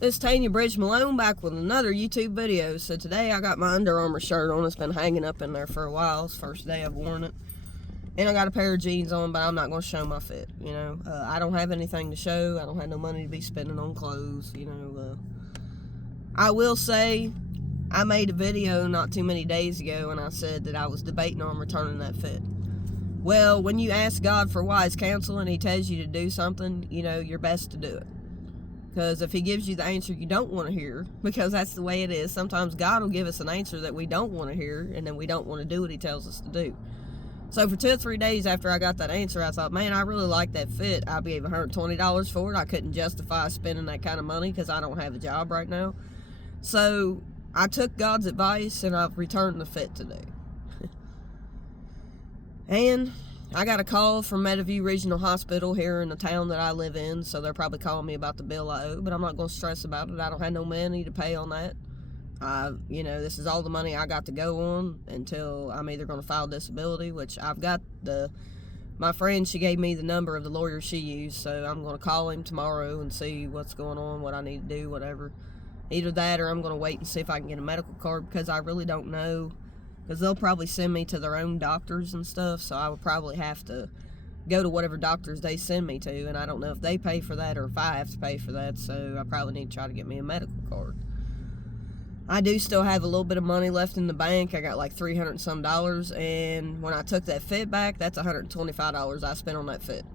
This is Tanya Bridge Malone back with another YouTube video. So today I got my Under Armour shirt on. It's been hanging up in there for a while. It's the first day I've worn it. And I got a pair of jeans on, but I'm not going to show my fit, you know. I don't have anything to show. I don't have no money to be spending on clothes, you know. I will say I made a video not too many days ago and I said that I was debating on returning that fit. Well, when you ask God for wise counsel and He tells you to do something, you know, you're best to do it. Because if He gives you the answer you don't want to hear, because that's the way it is, sometimes God will give us an answer that we don't want to hear, and then we don't want to do what He tells us to do. So for 2 or 3 days after I got that answer, I thought, man, I really like that fit. I gave $120 for it. I couldn't justify spending that kind of money because I don't have a job right now. So I took God's advice, and I've returned the fit today. And I got a call from Meadowview Regional Hospital here in the town that I live in, so they're probably calling me about the bill I owe, but I'm not going to stress about it. I don't have no money to pay on that. You know, this is all the money I got to go on until I'm either going to file disability, which I've got my friend, she gave me the number of the lawyer she used, so I'm going to call him tomorrow and see what's going on, what I need to do, whatever. Either that or I'm going to wait and see if I can get a medical card, because I really don't know. Because they'll probably send me to their own doctors and stuff, so I would probably have to go to whatever doctors they send me to, and I don't know if they pay for that or if I have to pay for that, so I probably need to try to get me a medical card. I do still have a little bit of money left in the bank. I got like $300 and some, and when I took that fit back, that's $125 I spent on that fit.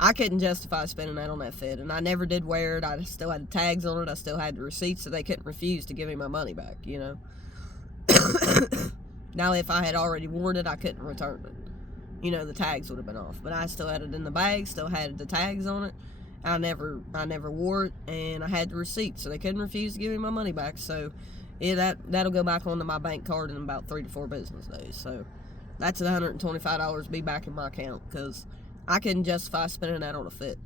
I couldn't justify spending that on that fit, and I never did wear it. I still had the tags on it. I still had the receipts, so they couldn't refuse to give me my money back, you know. Now, if I had already worn it, I couldn't return it. You know, the tags would have been off. But I still had it in the bag, still had the tags on it. I never wore it, and I had the receipt, so they couldn't refuse to give me my money back. So, yeah, that'll go back onto my bank card in about 3 to 4 business days. So, that's the $125 be back in my account, because I couldn't justify spending that on a fit.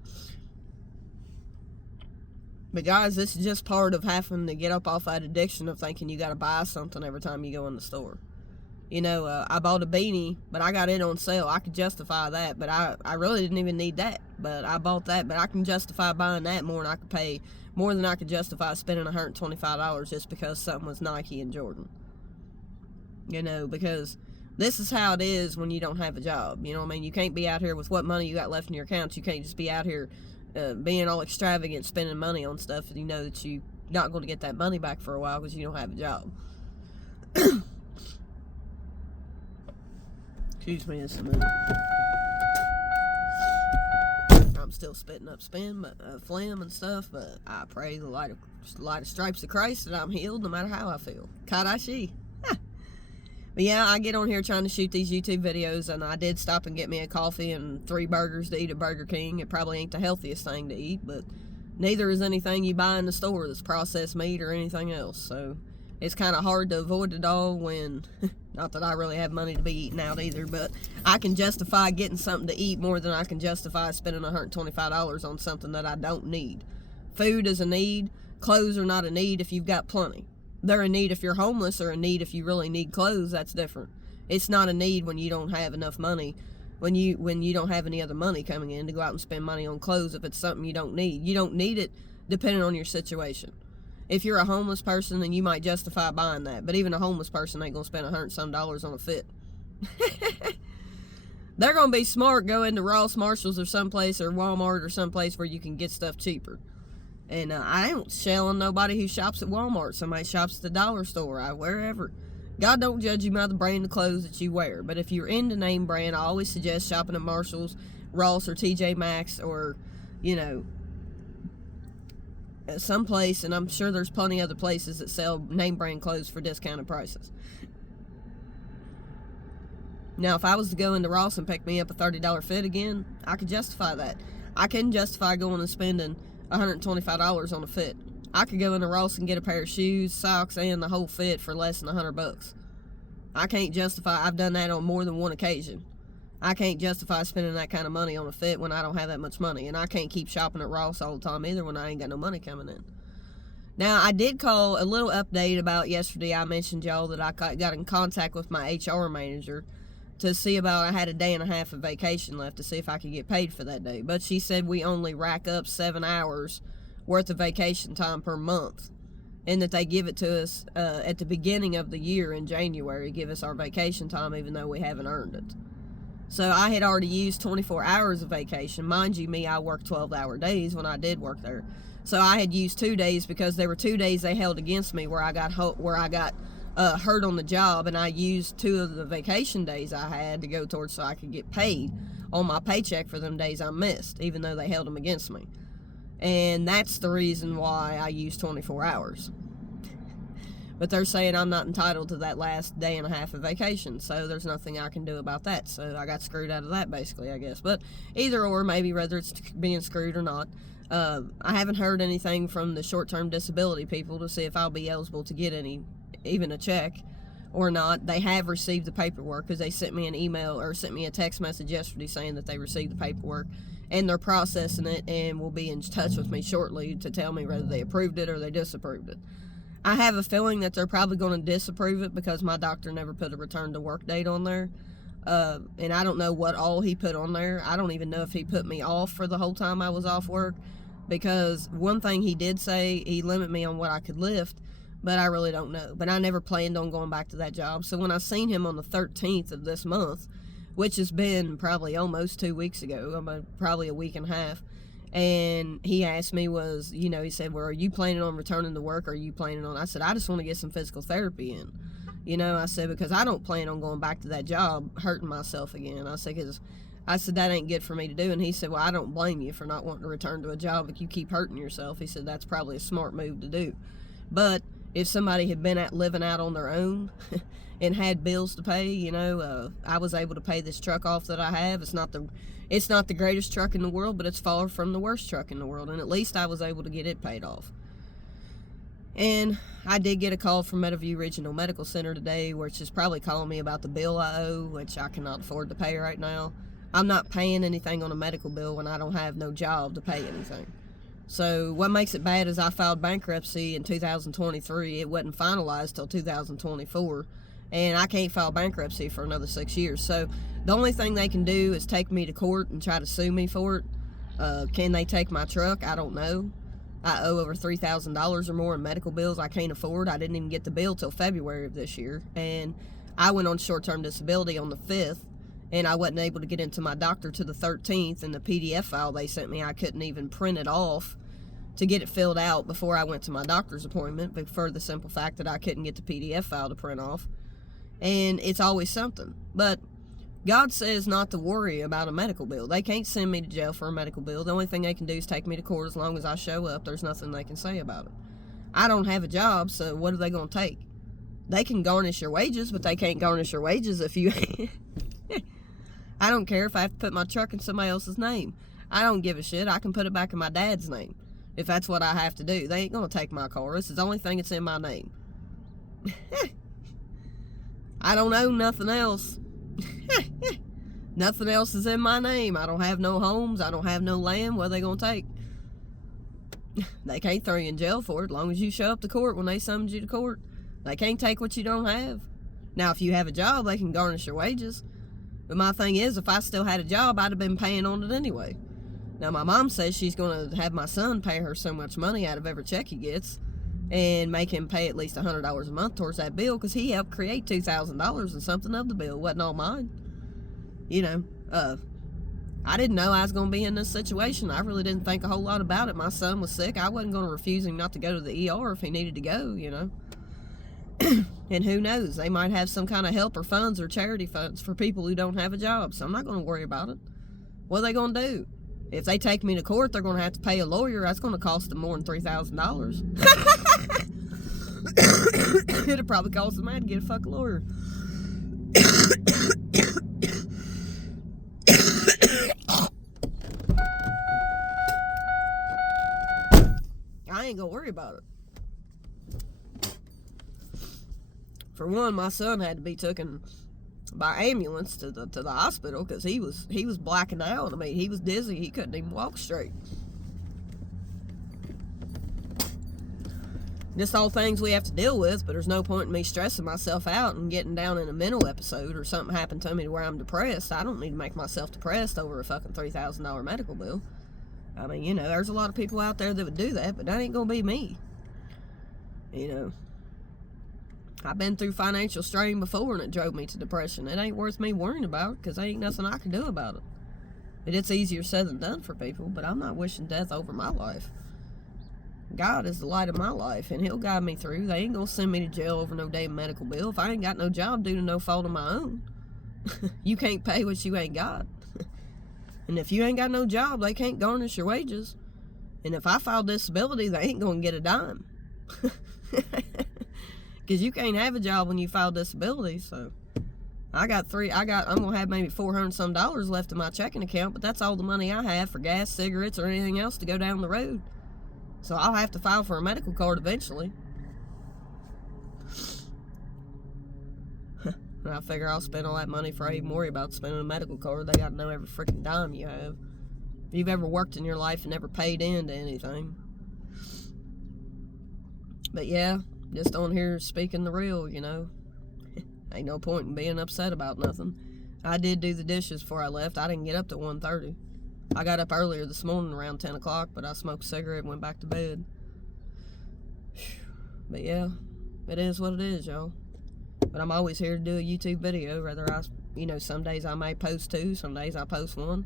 But guys, this is just part of having to get up off that addiction of thinking you got to buy something every time you go in the store. You know, I bought a beanie, but I got it on sale. I could justify that, but I really didn't even need that. But I bought that, but I can justify buying that more than I could pay, more than I could justify spending $125 just because something was Nike and Jordan. You know, because this is how it is when you don't have a job. You know what I mean? You can't be out here with what money you got left in your account. You can't just be out here being all extravagant, spending money on stuff, and you know that you're not going to get that money back for a while because you don't have a job. Excuse me just a minute. I'm still spitting up phlegm and stuff, but I pray the light of stripes of Christ that I'm healed no matter how I feel. Kadashi. But yeah, I get on here trying to shoot these YouTube videos, and I did stop and get me a coffee and 3 burgers to eat at Burger King. It probably ain't the healthiest thing to eat, but neither is anything you buy in the store that's processed meat or anything else. So it's kind of hard to avoid it all when, not that I really have money to be eating out either, but I can justify getting something to eat more than I can justify spending $125 on something that I don't need. Food is a need. Clothes are not a need if you've got plenty. They're a need if you're homeless, or a need if you really need clothes. That's different. It's not a need when you don't have enough money, when you don't have any other money coming in to go out and spend money on clothes if it's something you don't need. You don't need it depending on your situation. If you're a homeless person, then you might justify buying that, but even a homeless person ain't going to spend $100 and some on a fit. They're going to be smart, go into Ross, Marshalls, or someplace, or Walmart, or someplace where you can get stuff cheaper. And I ain't shelling nobody who shops at Walmart. Somebody shops at the dollar store, wherever. God don't judge you by the brand of clothes that you wear. But if you're into name brand, I always suggest shopping at Marshalls, Ross, or TJ Maxx, or, you know, someplace. And I'm sure there's plenty other places that sell name brand clothes for discounted prices. Now, if I was to go into Ross and pick me up a $30 fit again, I could justify that. I couldn't justify going and spending $125 on a fit. I could go into Ross and get a pair of shoes, socks, and the whole fit for less than $100. I can't justify. I've done that on more than one occasion. I can't justify spending that kind of money on a fit when I don't have that much money, and I can't keep shopping at Ross all the time either when I ain't got no money coming in. Now, I did call a little update about yesterday. I mentioned y'all that I got in contact with my HR manager to see about, I had a day and a half of vacation left to see if I could get paid for that day. But she said we only rack up 7 hours worth of vacation time per month, and that they give it to us at the beginning of the year in January, give us our vacation time even though we haven't earned it. So I had already used 24 hours of vacation. Mind you, I worked 12-hour days when I did work there. So I had used 2 days because there were 2 days they held against me where I got hurt on the job, and I used 2 of the vacation days I had to go towards so I could get paid on my paycheck for them days I missed, even though they held them against me. And that's the reason why I used 24 hours. But they're saying I'm not entitled to that last day and a half of vacation, so there's nothing I can do about that. So I got screwed out of that, basically, I guess. But either or, maybe whether it's being screwed or not. I haven't heard anything from the short-term disability people to see if I'll be eligible to get even a check or not. They have received the paperwork because they sent me an email or sent me a text message yesterday saying that they received the paperwork and they're processing it and will be in touch with me shortly to tell me whether they approved it or they disapproved it. I have a feeling that they're probably going to disapprove it because my doctor never put a return to work date on there. And I don't know what all he put on there. I don't even know if he put me off for the whole time I was off work, because one thing he did say, he limited me on what I could lift, but I really don't know. But I never planned on going back to that job. So when I seen him on the 13th of this month, which has been probably almost 2 weeks ago, probably a week and a half, and he asked me he said, well, are you planning on returning to work? Or are you planning on, I said, I just want to get some physical therapy in. I said, because I don't plan on going back to that job hurting myself again. I said, that ain't good for me to do. And he said, well, I don't blame you for not wanting to return to a job if you keep hurting yourself. He said, that's probably a smart move to do. But if somebody had been living out on their own and had bills to pay, I was able to pay this truck off that I have. It's not the greatest truck in the world, but it's far from the worst truck in the world. And at least I was able to get it paid off. And I did get a call from Meadowview Regional Medical Center today, which is probably calling me about the bill I owe, which I cannot afford to pay right now. I'm not paying anything on a medical bill when I don't have no job to pay anything. So what makes it bad is I filed bankruptcy in 2023. It wasn't finalized till 2024. And I can't file bankruptcy for another 6 years. So the only thing they can do is take me to court and try to sue me for it. Can they take my truck? I don't know. I owe over $3,000 or more in medical bills I can't afford. I didn't even get the bill till February of this year. And I went on short-term disability on the 5th. And I wasn't able to get into my doctor to the 13th. And the PDF file they sent me, I couldn't even print it off to get it filled out before I went to my doctor's appointment, but for the simple fact that I couldn't get the PDF file to print off. And it's always something. But God says not to worry about a medical bill. They can't send me to jail for a medical bill. The only thing they can do is take me to court. As long as I show up, there's nothing they can say about it. I don't have a job, so what are they going to take? They can garnish your wages, but they can't garnish your wages if you... I don't care if I have to put my truck in somebody else's name. I don't give a shit. I can put it back in my dad's name if that's what I have to do. They ain't going to take my car. This is the only thing that's in my name. I don't own nothing else. Nothing else is in my name. I don't have no homes. I don't have no land. What are they going to take? They can't throw you in jail for it as long as you show up to court when they summons you to court. They can't take what you don't have. Now, if you have a job, they can garnish your wages. But my thing is, if I still had a job, I'd have been paying on it anyway. Now, my mom says she's going to have my son pay her so much money out of every check he gets and make him pay at least $100 a month towards that bill because he helped create $2,000 and something of the bill. It wasn't all mine. I didn't know I was going to be in this situation. I really didn't think a whole lot about it. My son was sick. I wasn't going to refuse him not to go to the ER if he needed to go, And who knows? They might have some kind of help or funds or charity funds for people who don't have a job. So I'm not going to worry about it. What are they going to do? If they take me to court, they're going to have to pay a lawyer. That's going to cost them more than $3,000. It'll probably cost them that to get a fucking lawyer. I ain't going to worry about it. For one, my son had to be taken by ambulance to the hospital because he was blacking out. I mean, he was dizzy. He couldn't even walk straight. Just all things we have to deal with, but there's no point in me stressing myself out and getting down in a mental episode or something happened to me to where I'm depressed. I don't need to make myself depressed over a fucking $3,000 medical bill. I mean, you know, there's a lot of people out there that would do that, but that ain't gonna be me. You know, I've been through financial strain before and it drove me to depression. It ain't worth me worrying about because there ain't nothing I can do about it. But it's easier said than done for people, but I'm not wishing death over my life. God is the light of my life, and he'll guide me through. They ain't gonna send me to jail over no damn medical bill if I ain't got no job due to no fault of my own. You can't pay what you ain't got. And if you ain't got no job, they can't garnish your wages. And if I file disability, they ain't gonna get a dime. Because you can't have a job when you file disability, so... I'm gonna have maybe $400 some left in my checking account, but that's all the money I have for gas, cigarettes, or anything else to go down the road. So I'll have to file for a medical card eventually. And I figure I'll spend all that money for I even worry about spending a medical card. They gotta know every freaking dime you have. If you've ever worked in your life and never paid into anything. But yeah, just on here speaking the real, you know. Ain't no point in being upset about nothing. I did do the dishes before I left. I didn't get up till 1:30. I got up earlier this morning around 10 o'clock, but I smoked a cigarette and went back to bed. But yeah, it is what it is, y'all. But I'm always here to do a YouTube video, whether some days I may post 2, some days I post 1.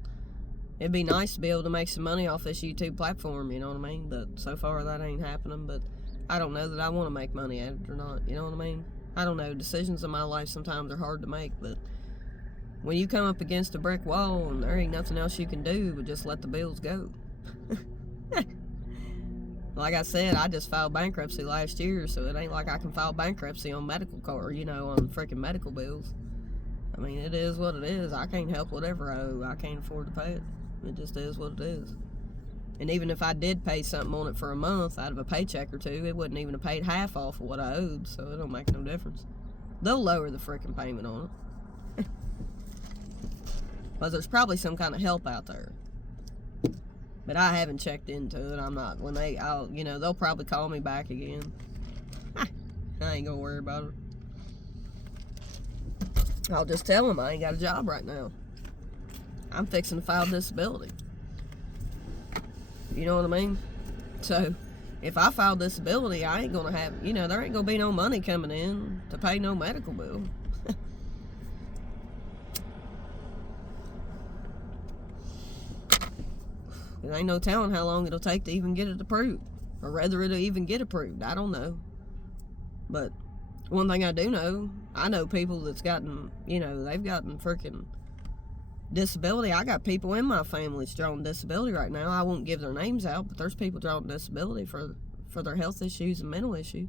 It'd be nice to be able to make some money off this YouTube platform, you know what I mean? But so far that ain't happening, but I don't know that I want to make money at it or not, you know what I mean? I don't know, decisions in my life sometimes are hard to make, but when you come up against a brick wall and there ain't nothing else you can do but just let the bills go. Like I said, I just filed bankruptcy last year, so it ain't like I can file bankruptcy on medical card, on freaking medical bills. I mean, it is what it is. I can't help whatever I owe. I can't afford to pay it. It just is what it is. And even if I did pay something on it for a month out of a paycheck or 2, it wouldn't even have paid half off of what I owed, so it don't make no difference. They'll lower the freaking payment on it. Because there's probably some kind of help out there. But I haven't checked into it. I'm not. They'll probably call me back again. I ain't gonna worry about it. I'll just tell them I ain't got a job right now. I'm fixing to file disability. You know what I mean? So, if I file disability, I ain't gonna have, there ain't gonna be no money coming in to pay no medical bill. There ain't no telling how long it'll take to even get it approved. Or whether it'll even get approved. I don't know. But one thing I do know, I know people that's gotten, they've gotten freaking disability. I got people in my family that's drawing disability right now. I won't give their names out, but there's people drawing disability for their health issues and mental issues.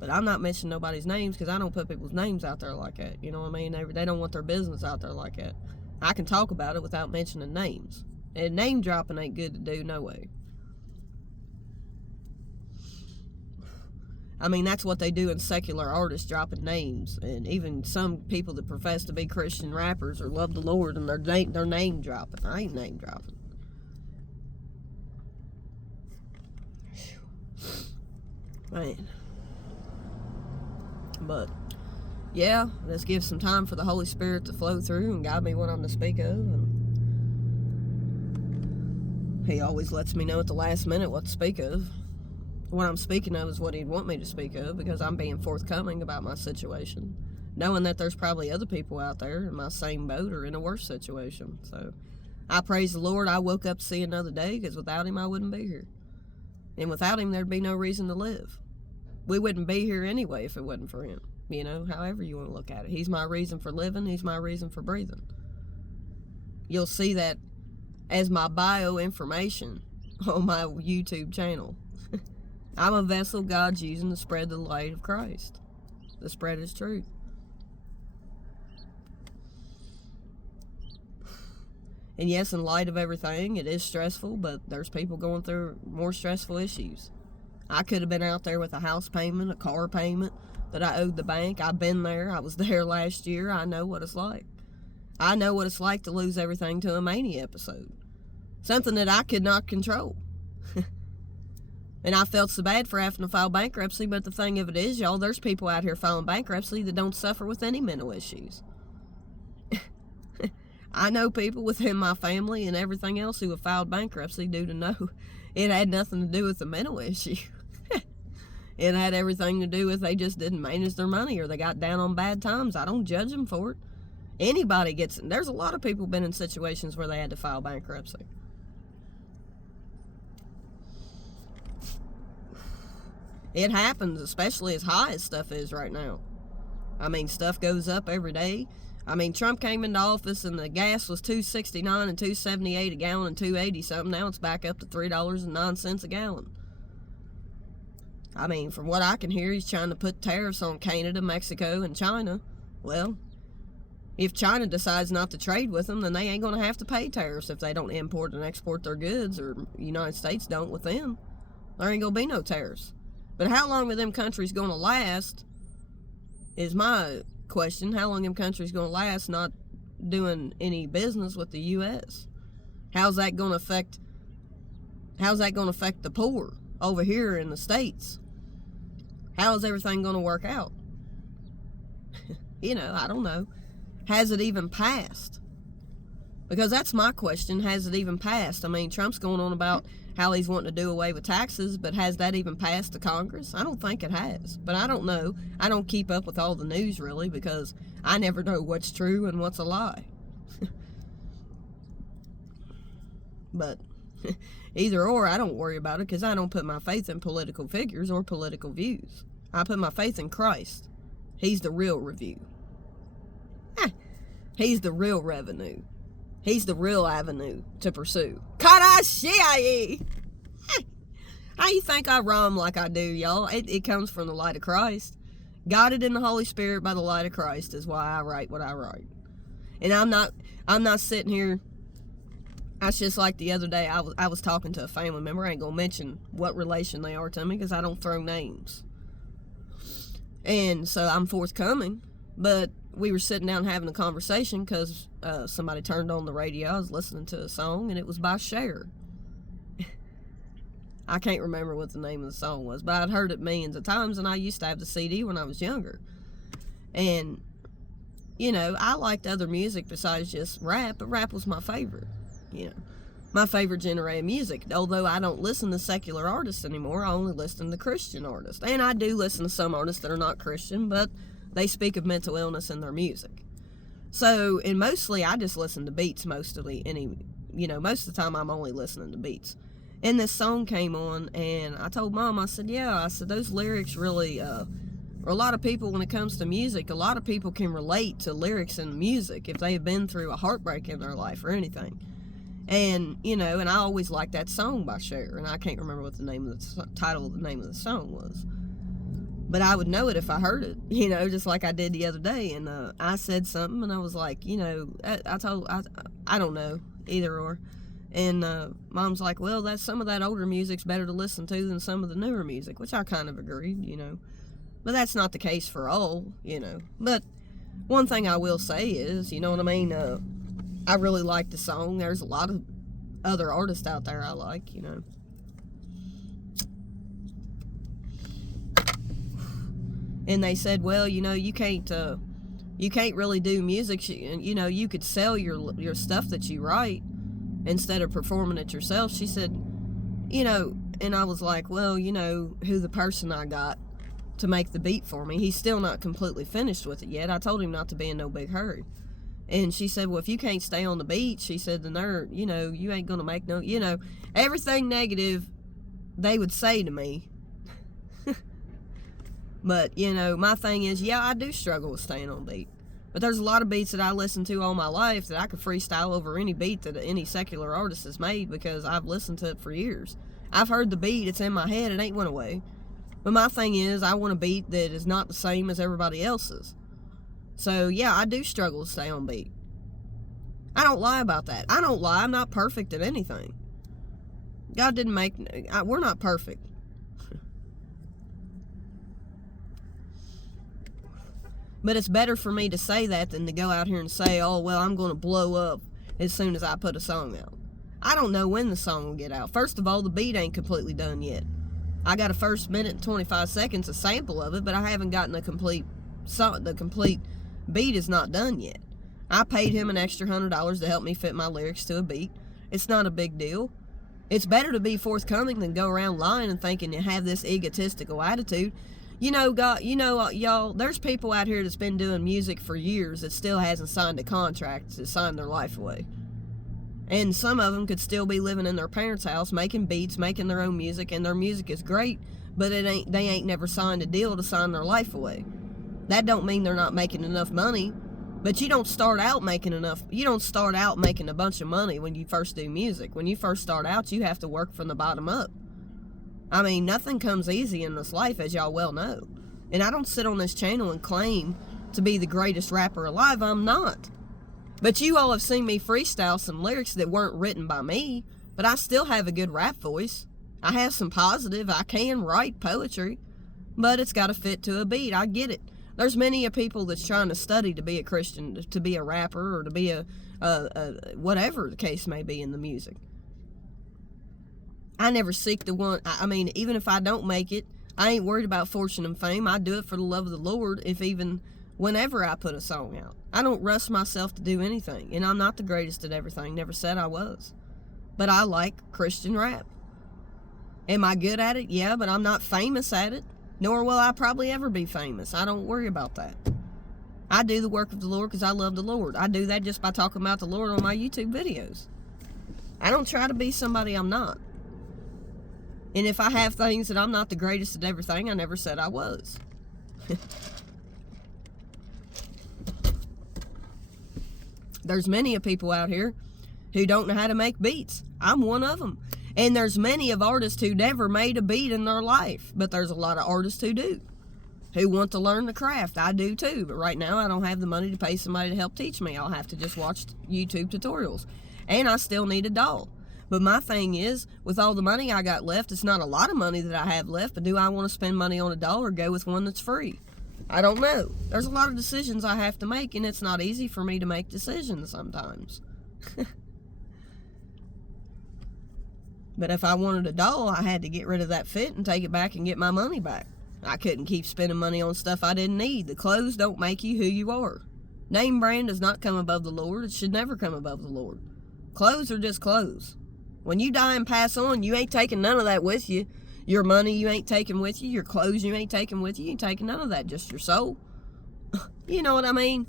But I'm not mentioning nobody's names because I don't put people's names out there like that. You know what I mean? They don't want their business out there like that. I can talk about it without mentioning names. And name dropping ain't good to do, no way. I mean, that's what they do in secular artists, dropping names. And even some people that profess to be Christian rappers or love the Lord, and they're name dropping. I ain't name dropping. Man. But, yeah, let's give some time for the Holy Spirit to flow through and guide me what I'm to speak of. And he always lets me know at the last minute what to speak of. What I'm speaking of is what he'd want me to speak of, because I'm being forthcoming about my situation, knowing that there's probably other people out there in my same boat or in a worse situation. So I praise the Lord I woke up to see another day, because without him I wouldn't be here. And without him there'd be no reason to live. We wouldn't be here anyway if it wasn't for him. However you want to look at it. He's my reason for living. He's my reason for breathing. You'll see that as my bio information on my YouTube channel. I'm a vessel God's using to spread the light of Christ. To spread his truth. And yes, in light of everything, it is stressful, but there's people going through more stressful issues. I could have been out there with a house payment, a car payment that I owed the bank. I've been there. I was there last year. I know what it's like. I know what it's like to lose everything to a mania episode. Something that I could not control. And I felt so bad for having to file bankruptcy, but the thing of it is, y'all, there's people out here filing bankruptcy that don't suffer with any mental issues. I know people within my family and everything else who have filed bankruptcy due to know it had nothing to do with the mental issue. It had everything to do with they just didn't manage their money or they got down on bad times. I don't judge them for it. Anybody gets it. There's a lot of people been in situations where they had to file bankruptcy. It happens, especially as high as stuff is right now. I mean, stuff goes up every day. I mean, Trump came into office and the gas was $2.69 and $2.78 a gallon and $2.80 something. Now it's back up to $3.09 a gallon. I mean, from what I can hear, he's trying to put tariffs on Canada, Mexico, and China. Well, if China decides not to trade with them, then they ain't going to have to pay tariffs if they don't import and export their goods, or the United States don't with them. There ain't going to be no tariffs. But how long are them countries going to last is my question. How long are them countries going to last not doing any business with the U.S.? How's that going to affect the poor over here in the States? How is everything going to work out? I don't know. Has it even passed? Because that's my question. Has it even passed? I mean, Trump's going on about how he's wanting to do away with taxes, but has that even passed the Congress? I don't think it has. But I don't know. I don't keep up with all the news, really, because I never know what's true and what's a lie. But either or, I don't worry about it because I don't put my faith in political figures or political views. I put my faith in Christ. He's the real review. He's the real revenue. He's the real avenue to pursue. Karashie! How you think I rhyme like I do, y'all? It comes from the light of Christ. Guided in the Holy Spirit by the light of Christ is why I write what I write. And I'm not sitting here. That's just like the other day, I was talking to a family member. I ain't gonna mention what relation they are to me because I don't throw names. And so I'm forthcoming. But we were sitting down having a conversation because somebody turned on the radio. I was listening to a song, and it was by Cher. I can't remember what the name of the song was, but I'd heard it millions of times, and I used to have the CD when I was younger. And, I liked other music besides just rap, but rap was my favorite. My favorite genre of music. Although I don't listen to secular artists anymore, I only listen to Christian artists. And I do listen to some artists that are not Christian, but they speak of mental illness in their music. So, and mostly I just listen to beats most of the time I'm only listening to beats. And this song came on, and I told Mom, I said, those lyrics really, a lot of people, when it comes to music, a lot of people can relate to lyrics and music if they have been through a heartbreak in their life or anything. And, and I always liked that song by Cher, and I can't remember what the title of the song was. But I would know it if I heard it, just like I did the other day. And I said something, and I was like, I don't know, either or. And Mom's like, well, some of that older music's better to listen to than some of the newer music, which I kind of agreed, But that's not the case for all, But one thing I will say is, you know what I mean? I really like the song. There's a lot of other artists out there I like, And they said, well, you can't really do music. You could sell your stuff that you write instead of performing it yourself. She said, and I was like, well, who the person I got to make the beat for me, he's still not completely finished with it yet. I told him not to be in no big hurry. And she said, well, if you can't stay on the beat, she said, then you ain't gonna make no, everything negative they would say to me. But, my thing is, I do struggle with staying on beat. But there's a lot of beats that I listen to all my life that I could freestyle over any beat that any secular artist has made because I've listened to it for years. I've heard the beat, it's in my head, it ain't went away. But my thing is, I want a beat that is not the same as everybody else's. So, I do struggle to stay on beat. I don't lie about that. I don't lie. I'm not perfect at anything. God didn't make... we're not perfect. But it's better for me to say that than to go out here and say, oh, well, I'm going to blow up as soon as I put a song out. I don't know when the song will get out. First of all, the beat ain't completely done yet. I got a first minute and 25 seconds, a sample of it, but I haven't gotten a complete song. The complete beat is not done yet. I paid him an extra $100 to help me fit my lyrics to a beat. It's not a big deal. It's better to be forthcoming than go around lying and thinking you have this egotistical attitude. You know, God, y'all, there's people out here that's been doing music for years that still hasn't signed a contract to sign their life away. And some of them could still be living in their parents' house, making beats, making their own music, and their music is great, but they ain't never signed a deal to sign their life away. That don't mean they're not making enough money, but you don't start out making a bunch of money when you first do music. When you first start out, you have to work from the bottom up. I mean, nothing comes easy in this life, as y'all well know. And I don't sit on this channel and claim to be the greatest rapper alive. I'm not. But you all have seen me freestyle some lyrics that weren't written by me, but I still have a good rap voice. I have some positive. I can write poetry, but it's got to fit to a beat. I get it. There's many of people that's trying to study to be a Christian, to be a rapper, or to be a whatever the case may be in the music. I never seek the one. I mean, even if I don't make it, I ain't worried about fortune and fame. I do it for the love of the Lord, whenever I put a song out. I don't rush myself to do anything, and I'm not the greatest at everything. Never said I was. But I like Christian rap. Am I good at it? Yeah, but I'm not famous at it. Nor will I probably ever be famous. I don't worry about that. I do the work of the Lord because I love the Lord. I do that just by talking about the Lord on my YouTube videos. I don't try to be somebody I'm not. And if I have things that I'm not the greatest at everything, I never said I was. There's many of people out here who don't know how to make beats. I'm one of them. And there's many of artists who never made a beat in their life. But there's a lot of artists who do. Who want to learn the craft. I do too. But right now I don't have the money to pay somebody to help teach me. I'll have to just watch YouTube tutorials. And I still need a doll. But my thing is, with all the money I got left, it's not a lot of money that I have left, but do I want to spend money on a doll or go with one that's free? I don't know. There's a lot of decisions I have to make, and it's not easy for me to make decisions sometimes. But if I wanted a doll, I had to get rid of that fit and take it back and get my money back. I couldn't keep spending money on stuff I didn't need. The clothes don't make you who you are. Name brand does not come above the Lord. It should never come above the Lord. Clothes are just clothes. When you die and pass on, you ain't taking none of that with you. Your money you ain't taking with you. Your clothes you ain't taking with you. You ain't taking none of that, just your soul. You know what I mean?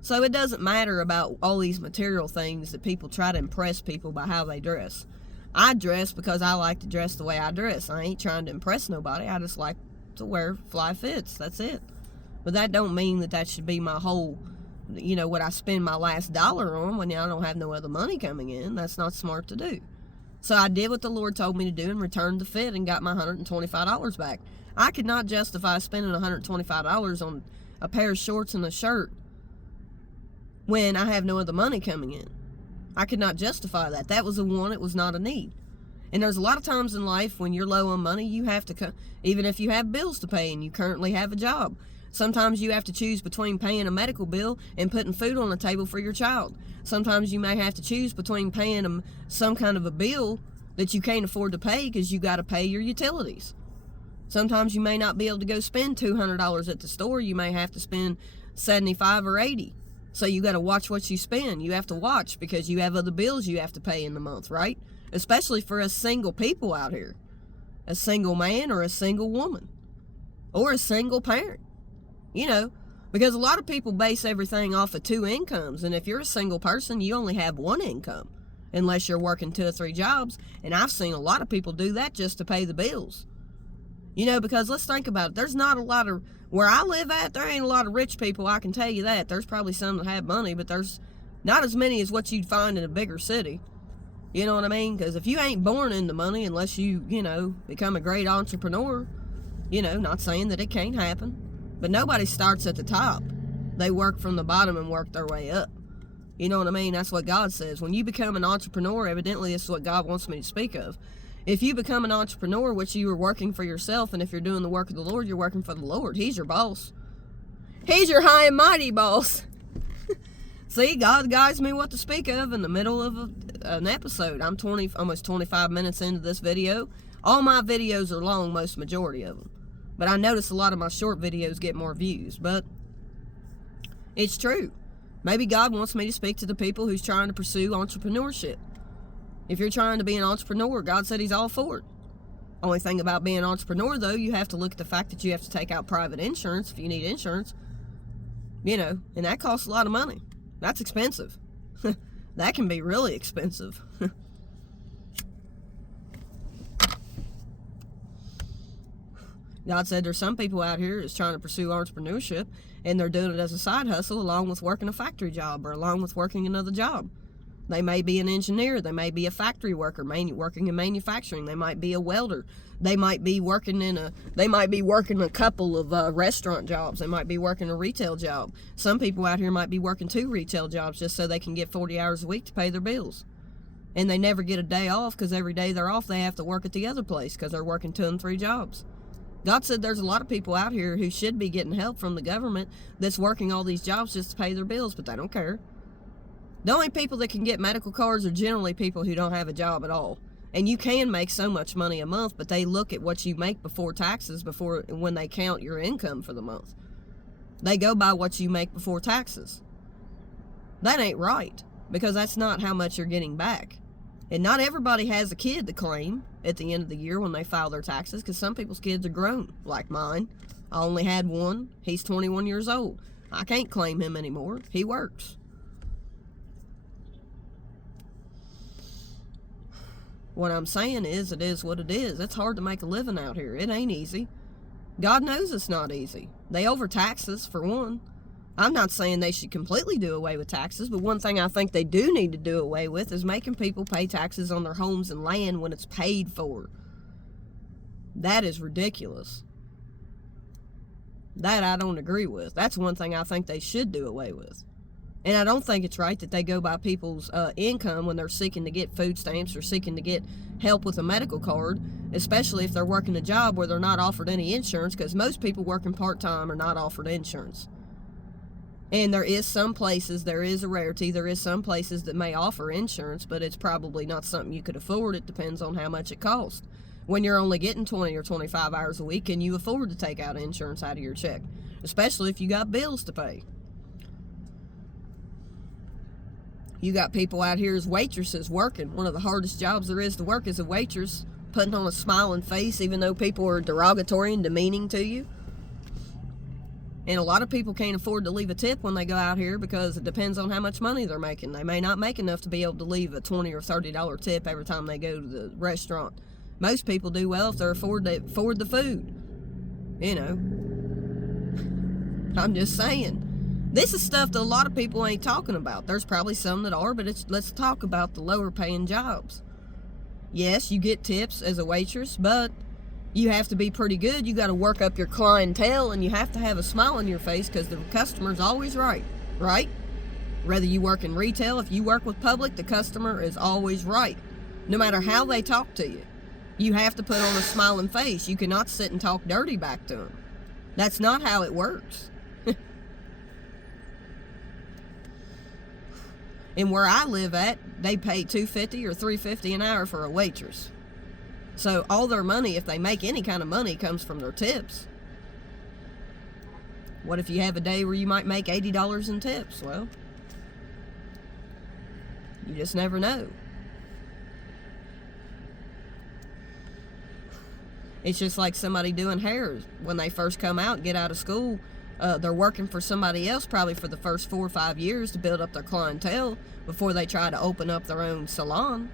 So it doesn't matter about all these material things that people try to impress people by how they dress. I dress because I like to dress the way I dress. I ain't trying to impress nobody. I just like to wear fly fits. That's it. But that don't mean that should be my whole, what I spend my last dollar on when I don't have no other money coming in. That's not smart to do. So I did what the Lord told me to do and returned the fit and got my $125 back. I could not justify spending $125 on a pair of shorts and a shirt when I have no other money coming in. I could not justify that. That was a want, it was not a need. And there's a lot of times in life when you're low on money, you have to, even if you have bills to pay and you currently have a job, sometimes you have to choose between paying a medical bill and putting food on the table for your child. Sometimes you may have to choose between paying them some kind of a bill that you can't afford to pay because you got to pay your utilities. Sometimes you may not be able to go spend $200 at the store. You may have to spend $75 or $80. So you got to watch what you spend. You have to watch because you have other bills you have to pay in the month, right? Especially for us single people out here. A single man or a single woman. Or a single parent. Because a lot of people base everything off of 2 incomes. And if you're a single person, you only have 1 income. Unless you're working 2 or 3 jobs. And I've seen a lot of people do that just to pay the bills. Because let's think about it. There's not a lot of, where I live at, there ain't a lot of rich people, I can tell you that. There's probably some that have money, but there's not as many as what you'd find in a bigger city. You know what I mean? Because if you ain't born into money, unless you, become a great entrepreneur, not saying that it can't happen. But nobody starts at the top. They work from the bottom and work their way up. You know what I mean? That's what God says. When you become an entrepreneur, evidently this is what God wants me to speak of. If you become an entrepreneur, which you are working for yourself, and if you're doing the work of the Lord, you're working for the Lord. He's your boss. He's your high and mighty boss. See, God guides me what to speak of in the middle of an episode. I'm almost 25 minutes into this video. All my videos are long, most majority of them. But I notice a lot of my short videos get more views. But it's true. Maybe God wants me to speak to the people who's trying to pursue entrepreneurship. If you're trying to be an entrepreneur, God said he's all for it. Only thing about being an entrepreneur, though, you have to look at the fact that you have to take out private insurance if you need insurance. And that costs a lot of money. That's expensive. That can be really expensive. God said there's some people out here that's trying to pursue entrepreneurship, and they're doing it as a side hustle along with working a factory job or along with working another job. They may be an engineer. They may be a factory worker, working in manufacturing. They might be a welder. They might be working a couple of restaurant jobs. They might be working a retail job. Some people out here might be working 2 retail jobs just so they can get 40 hours a week to pay their bills. And they never get a day off because every day they're off, they have to work at the other place because they're working 2 and 3 jobs. God said there's a lot of people out here who should be getting help from the government that's working all these jobs just to pay their bills, but they don't care. The only people that can get medical cards are generally people who don't have a job at all. And you can make so much money a month, but they look at what you make before taxes when they count your income for the month. They go by what you make before taxes. That ain't right, because that's not how much you're getting back. And not everybody has a kid to claim at the end of the year when they file their taxes, because some people's kids are grown, like mine. I only had one. He's 21 years old. I can't claim him anymore. He works. What I'm saying is, it is what it is. It's hard to make a living out here. It ain't easy. God knows it's not easy. They overtax us, for one. I'm not saying they should completely do away with taxes, but one thing I think they do need to do away with is making people pay taxes on their homes and land when it's paid for. That is ridiculous. That I don't agree with. That's one thing I think they should do away with. And I don't think it's right that they go by people's income when they're seeking to get food stamps or seeking to get help with a medical card, especially if they're working a job where they're not offered any insurance, because most people working part-time are not offered insurance. And there is a rarity, there is some places that may offer insurance, but it's probably not something you could afford. It depends on how much it costs. When you're only getting 20 or 25 hours a week, can you afford to take out insurance out of your check? Especially if you got bills to pay. You got people out here as waitresses working. One of the hardest jobs there is to work is a waitress, putting on a smiling face even though people are derogatory and demeaning to you. And a lot of people can't afford to leave a tip when they go out here because it depends on how much money they're making. They may not make enough to be able to leave a $20 or $30 tip every time they go to the restaurant. Most people do well if they afford the food. I'm just saying. This is stuff that a lot of people ain't talking about. There's probably some that are, but let's talk about the lower paying jobs. Yes, you get tips as a waitress, but you have to be pretty good. You got to work up your clientele, and you have to have a smile on your face because the customer's always right? Whether you work in retail, if you work with public, the customer is always right. No matter how they talk to you, you have to put on a smiling face. You cannot sit and talk dirty back to them. That's not how it works. And where I live at, they pay $2.50 or $3.50 an hour for a waitress. So all their money, if they make any kind of money, comes from their tips. What if you have a day where you might make $80 in tips? Well, you just never know. It's just like somebody doing hair. When they first come out and get out of school, they're working for somebody else probably for the first 4 or 5 years to build up their clientele before they try to open up their own salon.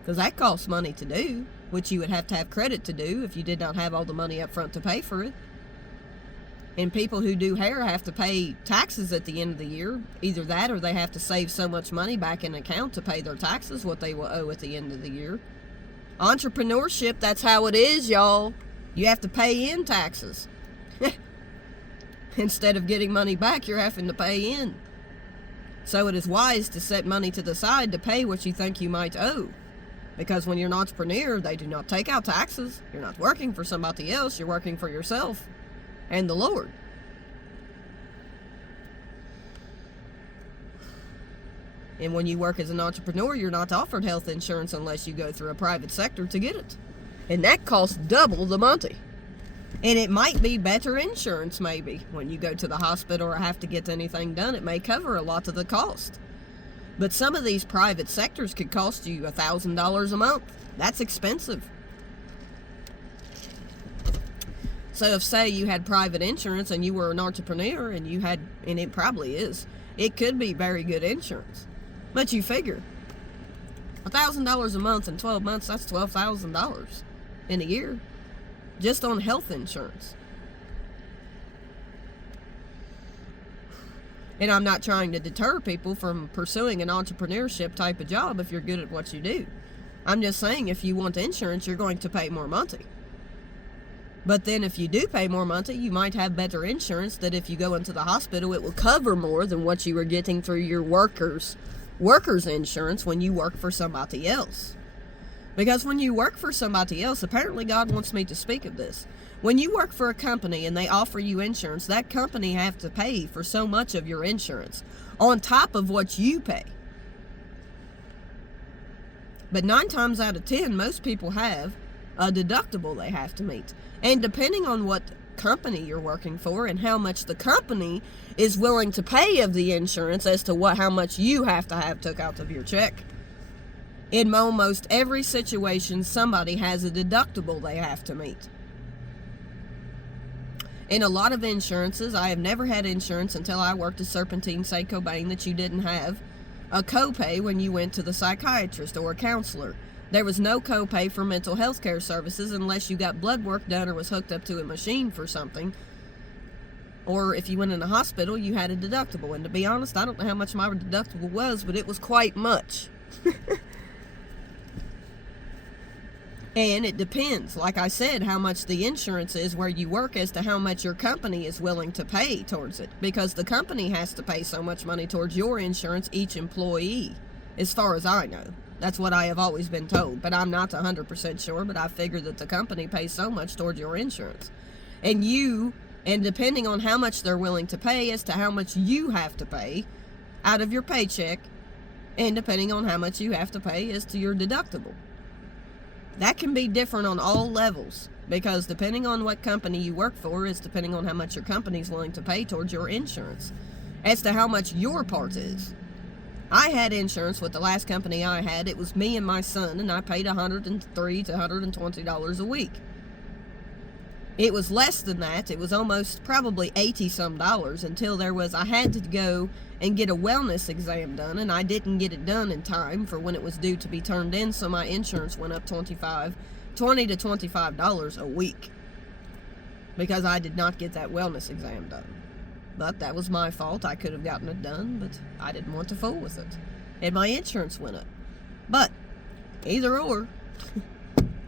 Because that costs money to do, which you would have to have credit to do if you did not have all the money up front to pay for it. And people who do hair have to pay taxes at the end of the year. Either that or they have to save so much money back in an account to pay their taxes, what they will owe at the end of the year. Entrepreneurship, that's how it is, y'all. You have to pay in taxes. Instead of getting money back, you're having to pay in. So it is wise to set money to the side to pay what you think you might owe. Because when you're an entrepreneur, they do not take out taxes. You're not working for somebody else. You're working for yourself and the Lord. And when you work as an entrepreneur, you're not offered health insurance unless you go through a private sector to get it. And that costs double the money. And it might be better insurance, maybe. When you go to the hospital or have to get anything done, it may cover a lot of the cost. But some of these private sectors could cost you $1,000 a month. That's expensive. So if, say, you had private insurance and you were an entrepreneur and you had, and it probably is, it could be very good insurance. But you figure, $1,000 a month in 12 months, that's $12,000 in a year, just on health insurance. And I'm not trying to deter people from pursuing an entrepreneurship type of job if you're good at what you do. I'm just saying, if you want insurance, you're going to pay more money. But then if you do pay more money, you might have better insurance that if you go into the hospital, it will cover more than what you were getting through your workers' insurance when you work for somebody else. Because when you work for somebody else, apparently God wants me to speak of this. When you work for a company and they offer you insurance, that company have to pay for so much of your insurance on top of what you pay. But 9 times out of 10, most people have a deductible they have to meet. And depending on what company you're working for and how much the company is willing to pay of the insurance as to how much you have to have took out of your check. In almost every situation, somebody has a deductible they have to meet. In a lot of insurances, I have never had insurance until I worked at Serpentine St. Cobain, that you didn't have a copay when you went to the psychiatrist or a counselor. There was no copay for mental health care services unless you got blood work done or was hooked up to a machine for something. Or if you went in a hospital, you had a deductible. And to be honest, I don't know how much my deductible was, but it was quite much. And it depends, like I said, how much the insurance is where you work as to how much your company is willing to pay towards it. Because the company has to pay so much money towards your insurance, each employee, as far as I know. That's what I have always been told, but I'm not 100% sure, but I figure that the company pays so much towards your insurance. And depending on how much they're willing to pay as to how much you have to pay out of your paycheck, and depending on how much you have to pay as to your deductible. That can be different on all levels, because depending on what company you work for is depending on how much your company is willing to pay towards your insurance, as to how much your part is. I had insurance with the last company I had. It was me and my son, and I paid $103 to $120 a week. It was less than that. It was almost probably $80-some until I had to go and get a wellness exam done, and I didn't get it done in time for when it was due to be turned in, so my insurance went up $20 to $25 a week because I did not get that wellness exam done. But that was my fault. I could have gotten it done, but I didn't want to fool with it. And my insurance went up. But either or,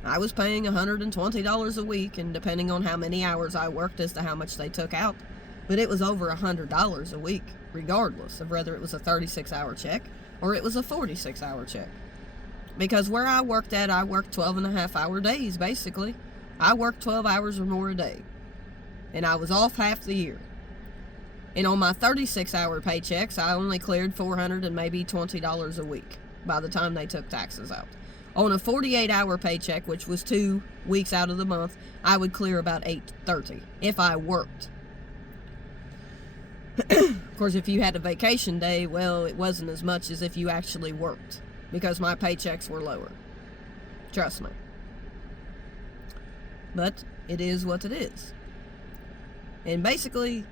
I was paying $120 a week, and depending on how many hours I worked as to how much they took out, but it was over $100 a week, regardless of whether it was a 36-hour check or it was a 46-hour check. Because where I worked at, I worked 12-and-a-half-hour days, basically. I worked 12 hours or more a day. And I was off half the year. And on my 36-hour paychecks, I only cleared $400 and maybe $20 a week by the time they took taxes out. On a 48-hour paycheck, which was 2 weeks out of the month, I would clear about $830 if I worked. Of course, if you had a vacation day, well, it wasn't as much as if you actually worked, because my paychecks were lower. Trust me. But it is what it is. And basically,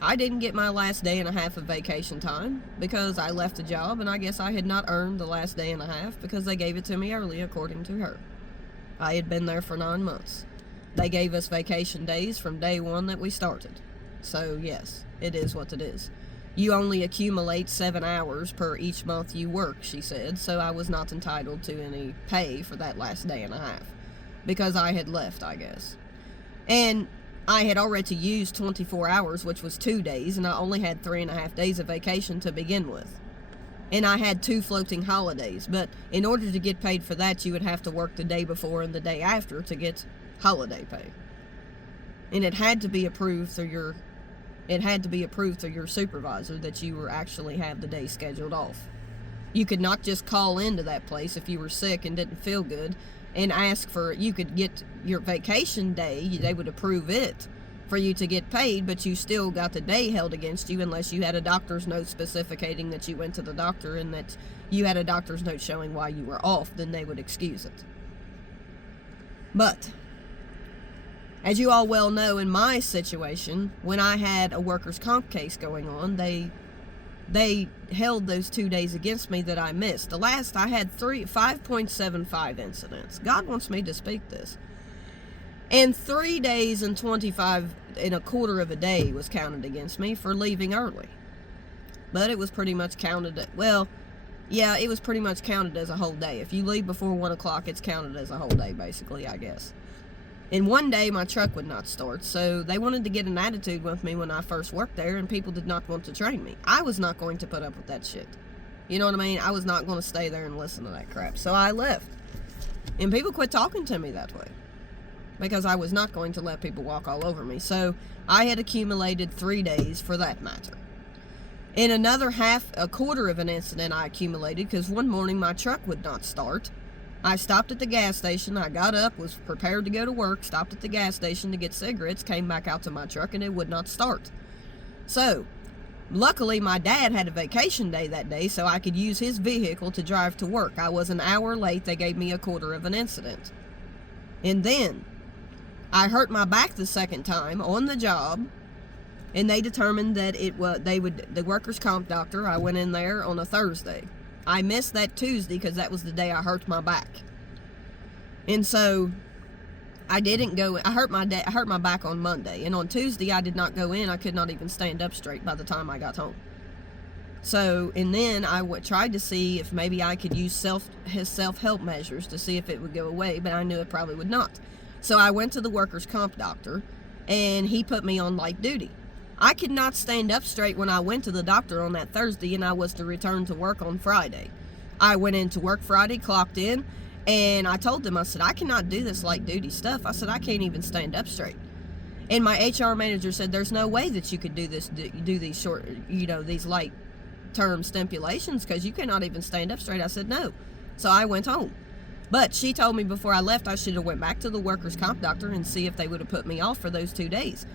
I didn't get my last day and a half of vacation time because I left the job, and I guess I had not earned the last day and a half because they gave it to me early, according to her. I had been there for 9 months. They gave us vacation days from day one that we started. So yes, it is what it is. You only accumulate 7 hours per each month you work, she said, so I was not entitled to any pay for that last day and a half because I had left, I guess. And I had already used 24 hours, which was 2 days, and I only had 3.5 days of vacation to begin with. And I had 2 floating holidays, but in order to get paid for that, you would have to work the day before and the day after to get holiday pay. And it had to be approved through your supervisor that you were actually have the day scheduled off. You could not just call into that place if you were sick and didn't feel good and ask for, you could get your vacation day, they would approve it for you to get paid, but you still got the day held against you unless you had a doctor's note specificating that you went to the doctor and that you had a doctor's note showing why you were off, then they would excuse it. But as you all well know, in my situation, when I had a workers' comp case going on, they held those 2 days against me that I missed. The last, I had 5.75 incidents. God wants me to speak this. And 3 days and 25 and a quarter of a day was counted against me for leaving early. But it was pretty much counted, it was pretty much counted as a whole day. If you leave before 1 o'clock, it's counted as a whole day, basically, I guess. And one day, my truck would not start, so they wanted to get an attitude with me when I first worked there, and people did not want to train me. I was not going to put up with that shit. You know what I mean? I was not going to stay there and listen to that crap. So I left. And people quit talking to me that way, because I was not going to let people walk all over me. So I had accumulated 3 days for that matter. In a quarter of an incident I accumulated, because one morning my truck would not start. I stopped at the gas station. I got up, was prepared to go to work, stopped at the gas station to get cigarettes, came back out to my truck, and it would not start. So, luckily, my dad had a vacation day that day, so I could use his vehicle to drive to work. I was an hour late. They gave me a quarter of an incident. And then, I hurt my back the second time on the job, and they determined that the workers' comp doctor, I went in there on a Thursday. I missed that Tuesday because that was the day I hurt my back. And so I didn't go. I hurt my back on Monday, and on Tuesday I did not go in. I could not even stand up straight by the time I got home. So, and then I tried to see if maybe I could use his self-help measures to see if it would go away, but I knew it probably would not. So I went to the workers' comp doctor, and he put me on light duty. I could not stand up straight when I went to the doctor on that Thursday, and I was to return to work on Friday. I went into work Friday, clocked in, and I told them, I said, I cannot do this light duty stuff. I said, I can't even stand up straight. And my HR manager said, there's no way that you could do these short, these light term stipulations, because you cannot even stand up straight. I said, no. So I went home. But she told me before I left I should have went back to the workers' comp doctor and see if they would have put me off for those 2 days.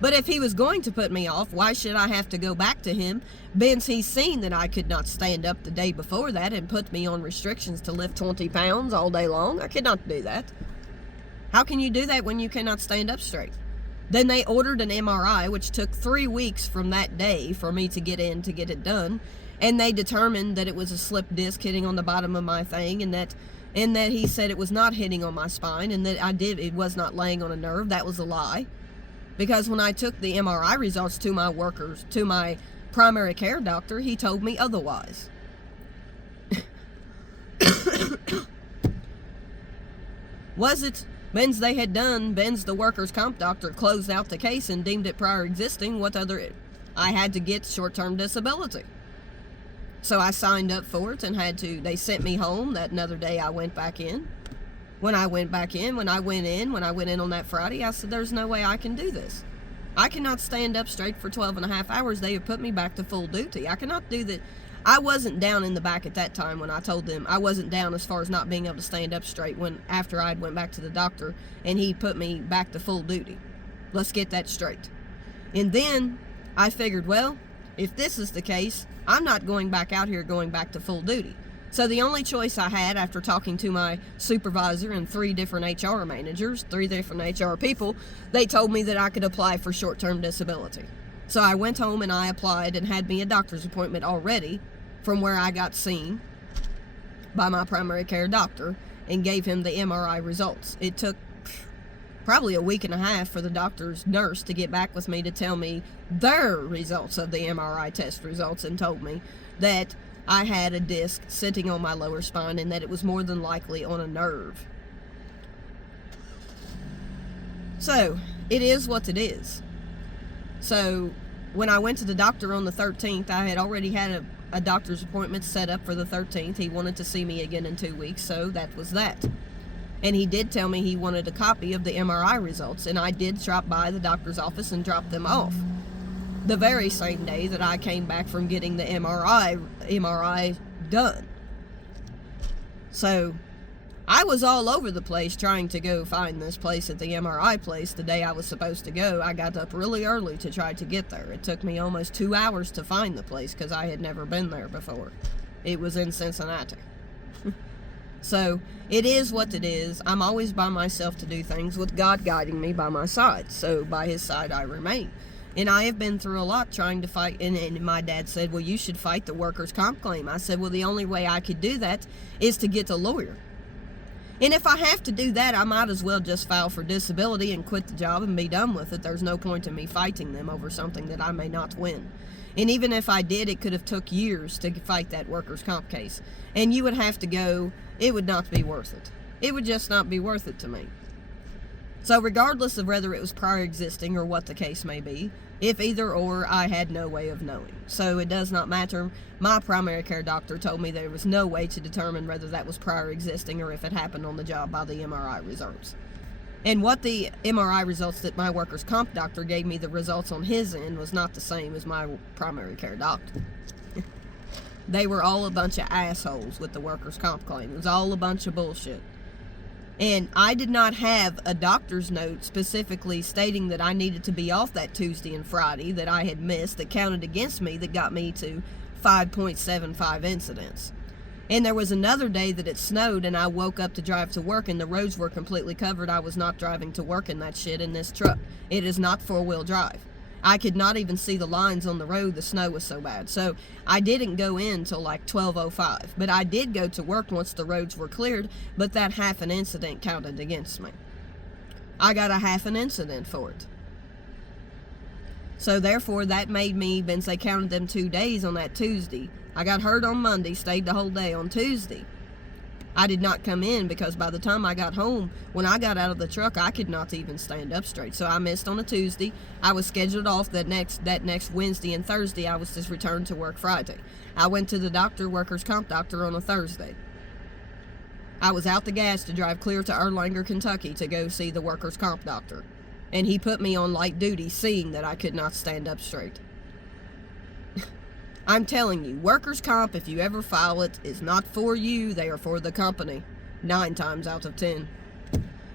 But if he was going to put me off, why should I have to go back to him, since he's seen that I could not stand up the day before that and put me on restrictions to lift 20 pounds all day long? I could not do that. How can you do that when you cannot stand up straight? Then they ordered an MRI, which took 3 weeks from that day for me to get in to get it done. And they determined that it was a slip disc hitting on the bottom of my thing, and that he said it was not hitting on my spine, and that it was not laying on a nerve. That was a lie. Because when I took the MRI results to my primary care doctor, he told me otherwise. Was it Ben's the workers' comp doctor closed out the case and deemed it prior existing? I had to get short-term disability. So I signed up for it and they sent me home. That another day I went back in. When I went in on that Friday, I said, there's no way I can do this. I cannot stand up straight for 12 and a half hours. They have put me back to full duty. I cannot do that. I wasn't down in the back at that time when I told them. I wasn't down as far as not being able to stand up straight after I went back to the doctor and he put me back to full duty. Let's get that straight. And then I figured, well, if this is the case, I'm not going back to full duty. So the only choice I had after talking to my supervisor and 3 different HR managers, 3 different HR people, they told me that I could apply for short-term disability. So I went home and I applied and had me a doctor's appointment already from where I got seen by my primary care doctor and gave him the MRI results. It took probably a week and a half for the doctor's nurse to get back with me to tell me their results of the MRI test results, and told me that I had a disc sitting on my lower spine and that it was more than likely on a nerve. So, it is what it is. So, when I went to the doctor on the 13th, I had already had a doctor's appointment set up for the 13th. He wanted to see me again in 2 weeks, so that was that. And he did tell me he wanted a copy of the MRI results, and I did drop by the doctor's office and drop them off. The very same day that I came back from getting the MRI done. So, I was all over the place trying to go find this place at the MRI place the day I was supposed to go. I got up really early to try to get there. It took me almost 2 hours to find the place because I had never been there before. It was in Cincinnati. So, it is what it is. I'm always by myself to do things with God guiding me by my side. So, by His side I remain. And I have been through a lot trying to fight. And my dad said, well, you should fight the workers' comp claim. I said, well, the only way I could do that is to get a lawyer. And if I have to do that, I might as well just file for disability and quit the job and be done with it. There's no point in me fighting them over something that I may not win. And even if I did, it could have took years to fight that workers' comp case. And you would have to go, it would not be worth it. It would just not be worth it to me. So regardless of whether it was prior existing or what the case may be, if either or, I had no way of knowing. So it does not matter. My primary care doctor told me there was no way to determine whether that was prior existing or if it happened on the job by the MRI results. And what the MRI results that my workers' comp doctor gave me, the results on his end, was not the same as my primary care doctor. They were all a bunch of assholes with the workers' comp claim. It was all a bunch of bullshit. And I did not have a doctor's note specifically stating that I needed to be off that Tuesday and Friday that I had missed that counted against me that got me to 5.75 incidents. And there was another day that it snowed and I woke up to drive to work and the roads were completely covered. I was not driving to work in that shit in this truck. It is not four-wheel drive. I could not even see the lines on the road. The snow was so bad. So I didn't go in till like 12:05. But I did go to work once the roads were cleared, but that half an incident counted against me. I got a half an incident for it. So therefore, that made me, since they counted them 2 days on that Tuesday, I got hurt on Monday, stayed the whole day on Tuesday. I did not come in because by the time I got home, when I got out of the truck, I could not even stand up straight. So I missed on a Tuesday. I was scheduled off that next Wednesday and Thursday. I was just returned to work Friday. I went to the doctor, workers' comp doctor, on a Thursday. I was out the gas to drive clear to Erlanger, Kentucky to go see the workers' comp doctor. And he put me on light duty, seeing that I could not stand up straight. I'm telling you, workers' comp, if you ever file it, is not for you. They are for the company, 9 times out of 10.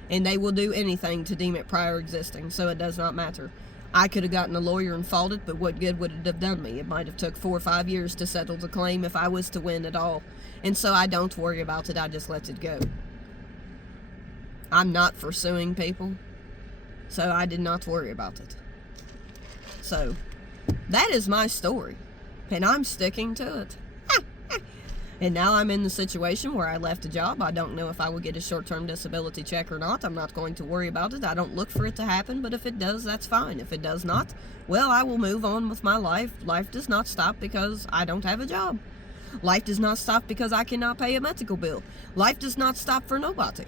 And they will do anything to deem it prior existing, so it does not matter. I could have gotten a lawyer and fought it, but what good would it have done me? It might have took 4 or 5 years to settle the claim if I was to win at all. And so I don't worry about it, I just let it go. I'm not for suing people, so I did not worry about it. So, that is my story. And I'm sticking to it. And now I'm in the situation where I left a job. I don't know if I will get a short-term disability check or not. I'm not going to worry about it. I don't look for it to happen, but if it does, that's fine. If it does not, well, I will move on with my life. Life does not stop because I don't have a job. Life does not stop because I cannot pay a medical bill. Life does not stop for nobody.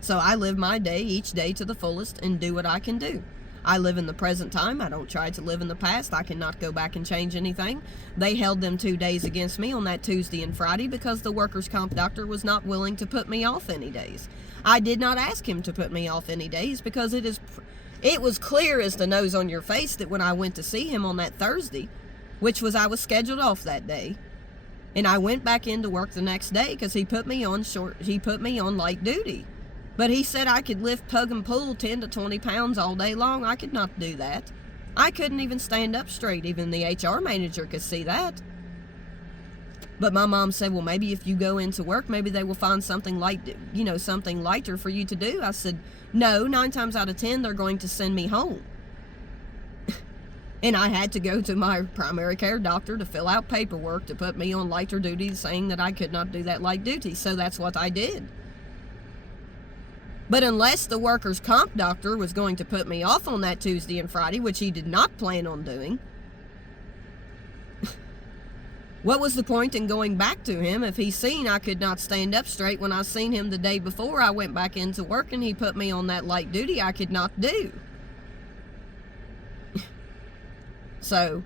So I live my day, each day to the fullest, and do what I can do. I live in the present time. I don't try to live in the past. I cannot go back and change anything. They held them 2 days against me on that Tuesday and Friday because the workers' comp doctor was not willing to put me off any days. I did not ask him to put me off any days because it was clear as the nose on your face that when I went to see him on that Thursday, which was I was scheduled off that day, and I went back into work the next day because he put me on light duty. But he said I could lift, tug, and pull 10 to 20 pounds all day long. I could not do that. I couldn't even stand up straight. Even the HR manager could see that. But my mom said, well, maybe if you go into work, maybe they will find something something lighter for you to do. I said, no, 9 times out of 10, they're going to send me home. And I had to go to my primary care doctor to fill out paperwork to put me on lighter duty, saying that I could not do that light duty. So that's what I did. But unless the workers' comp doctor was going to put me off on that Tuesday and Friday, which he did not plan on doing, what was the point in going back to him if he seen I could not stand up straight when I seen him the day before I went back into work and he put me on that light duty I could not do? So,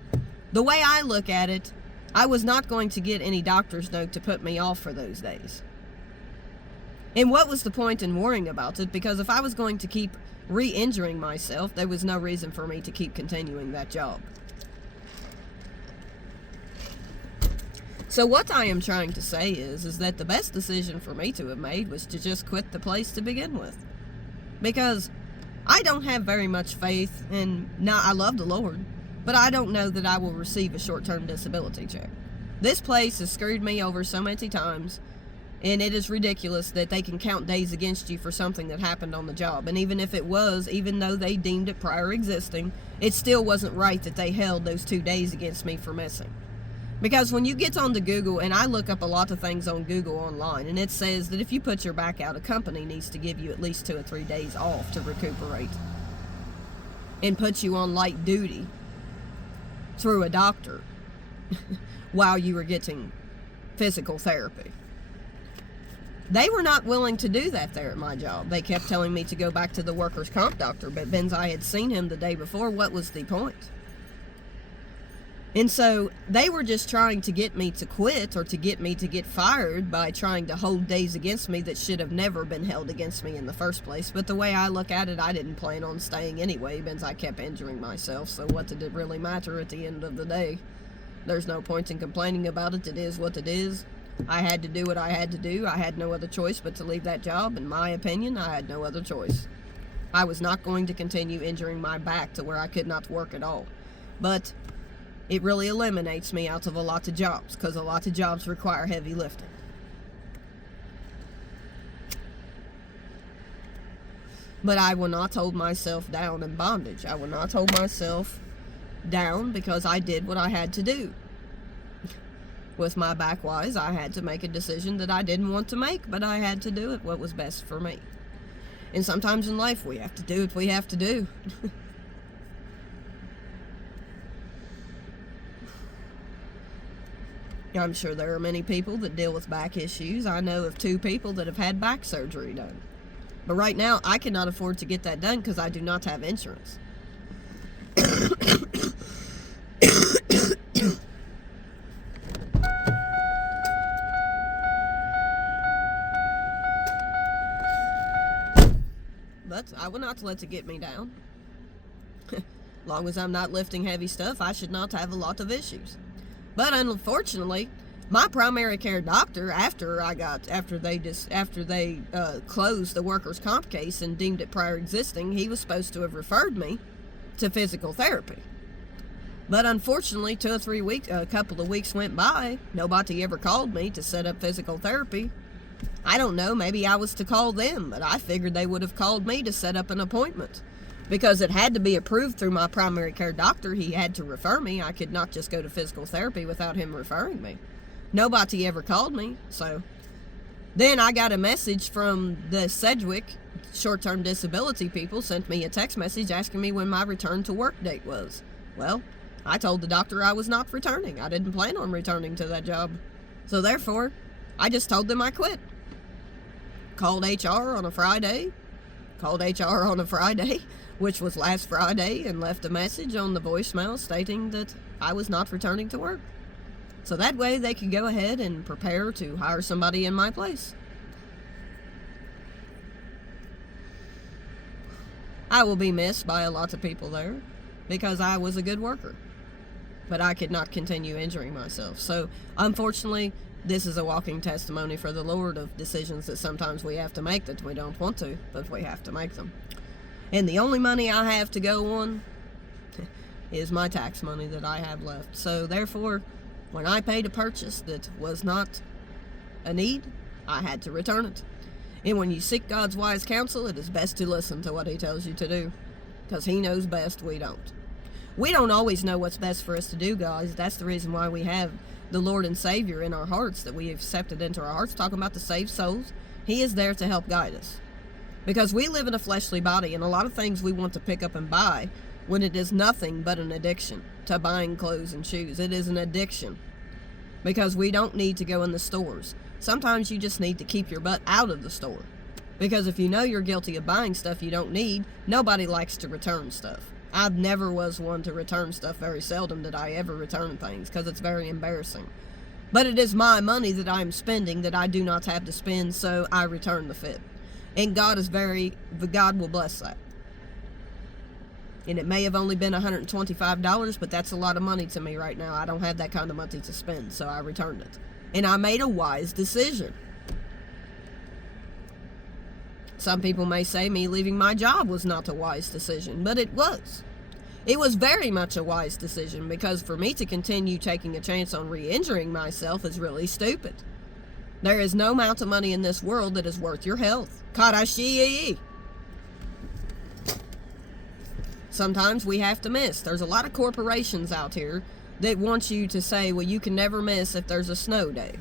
the way I look at it, I was not going to get any doctor's note to put me off for those days. And what was the point in worrying about it? Because if I was going to keep re-injuring myself, there was no reason for me to keep continuing that job. So what I am trying to say is that the best decision for me to have made was to just quit the place to begin with. Because I don't have very much faith in, now I love the Lord, but I don't know that I will receive a short-term disability check. This place has screwed me over so many times, and it is ridiculous that they can count days against you for something that happened on the job. And even if it was, even though they deemed it prior existing, it still wasn't right that they held those 2 days against me for missing. Because when you get onto Google, and I look up a lot of things on Google online, and it says that if you put your back out, a company needs to give you at least 2 or 3 days off to recuperate and put you on light duty through a doctor while you were getting physical therapy. They were not willing to do that there at my job. They kept telling me to go back to the workers' comp doctor, but Benz, I had seen him the day before. What was the point? And so they were just trying to get me to quit or to get me to get fired by trying to hold days against me that should have never been held against me in the first place. But the way I look at it, I didn't plan on staying anyway, because I kept injuring myself. So what did it really matter at the end of the day? There's no point in complaining about it. It is what it is. I had to do what I had to do. I had no other choice but to leave that job. In my opinion, I had no other choice. I was not going to continue injuring my back to where I could not work at all. But it really eliminates me out of a lot of jobs, because a lot of jobs require heavy lifting. But I will not hold myself down in bondage. I will not hold myself down because I did what I had to do. With my back wise, I had to make a decision that I didn't want to make, but I had to do it what was best for me. And sometimes in life we have to do what we have to do. I'm sure there are many people that deal with back issues. I know of 2 people that have had back surgery done. But right now, I cannot afford to get that done because I do not have insurance. But I will not let it get me down. Long as I'm not lifting heavy stuff, I should not have a lot of issues. But unfortunately, my primary care doctor, after they closed the workers' comp case and deemed it prior existing, he was supposed to have referred me to physical therapy. But unfortunately, a couple of weeks went by. Nobody ever called me to set up physical therapy. I don't know, maybe I was to call them, but I figured they would have called me to set up an appointment. Because it had to be approved through my primary care doctor. He had to refer me. I could not just go to physical therapy without him referring me. Nobody ever called me. So then I got a message from the Sedgwick short-term disability people, sent me a text message asking me when my return to work date was. Well, I told the doctor I was not returning. I didn't plan on returning to that job. So therefore, I just told them I quit. Called HR on a Friday, which was last Friday, and left a message on the voicemail stating that I was not returning to work. So that way they could go ahead and prepare to hire somebody in my place. I will be missed by a lot of people there because I was a good worker. But I could not continue injuring myself. So unfortunately, this is a walking testimony for the Lord of decisions that sometimes we have to make that we don't want to, but we have to make them. And the only money I have to go on is my tax money that I have left. So therefore, when I paid a purchase that was not a need, I had to return it. And when you seek God's wise counsel, it is best to listen to what He tells you to do, because He knows best, we don't. We don't always know what's best for us to do, guys. That's the reason why we have the Lord and Savior in our hearts, that we have accepted into our hearts, talking about the saved souls. He is there to help guide us. Because we live in a fleshly body, and a lot of things we want to pick up and buy when it is nothing but an addiction to buying clothes and shoes. It is an addiction because we don't need to go in the stores. Sometimes you just need to keep your butt out of the store, because if you know you're guilty of buying stuff you don't need, nobody likes to return stuff. I never was one to return stuff. Very seldom did I ever return things because it's very embarrassing. But it is my money that I'm spending that I do not have to spend, so I return the fit. And God will bless that. And it may have only been $125, but that's a lot of money to me right now. I don't have that kind of money to spend, so I returned it. And I made a wise decision. Some people may say me leaving my job was not a wise decision, but it was. It was very much a wise decision, because for me to continue taking a chance on re-injuring myself is really stupid. There is no amount of money in this world that is worth your health. Karashii. Sometimes we have to miss. There's a lot of corporations out here that want you to say, well, you can never miss if there's a snow day.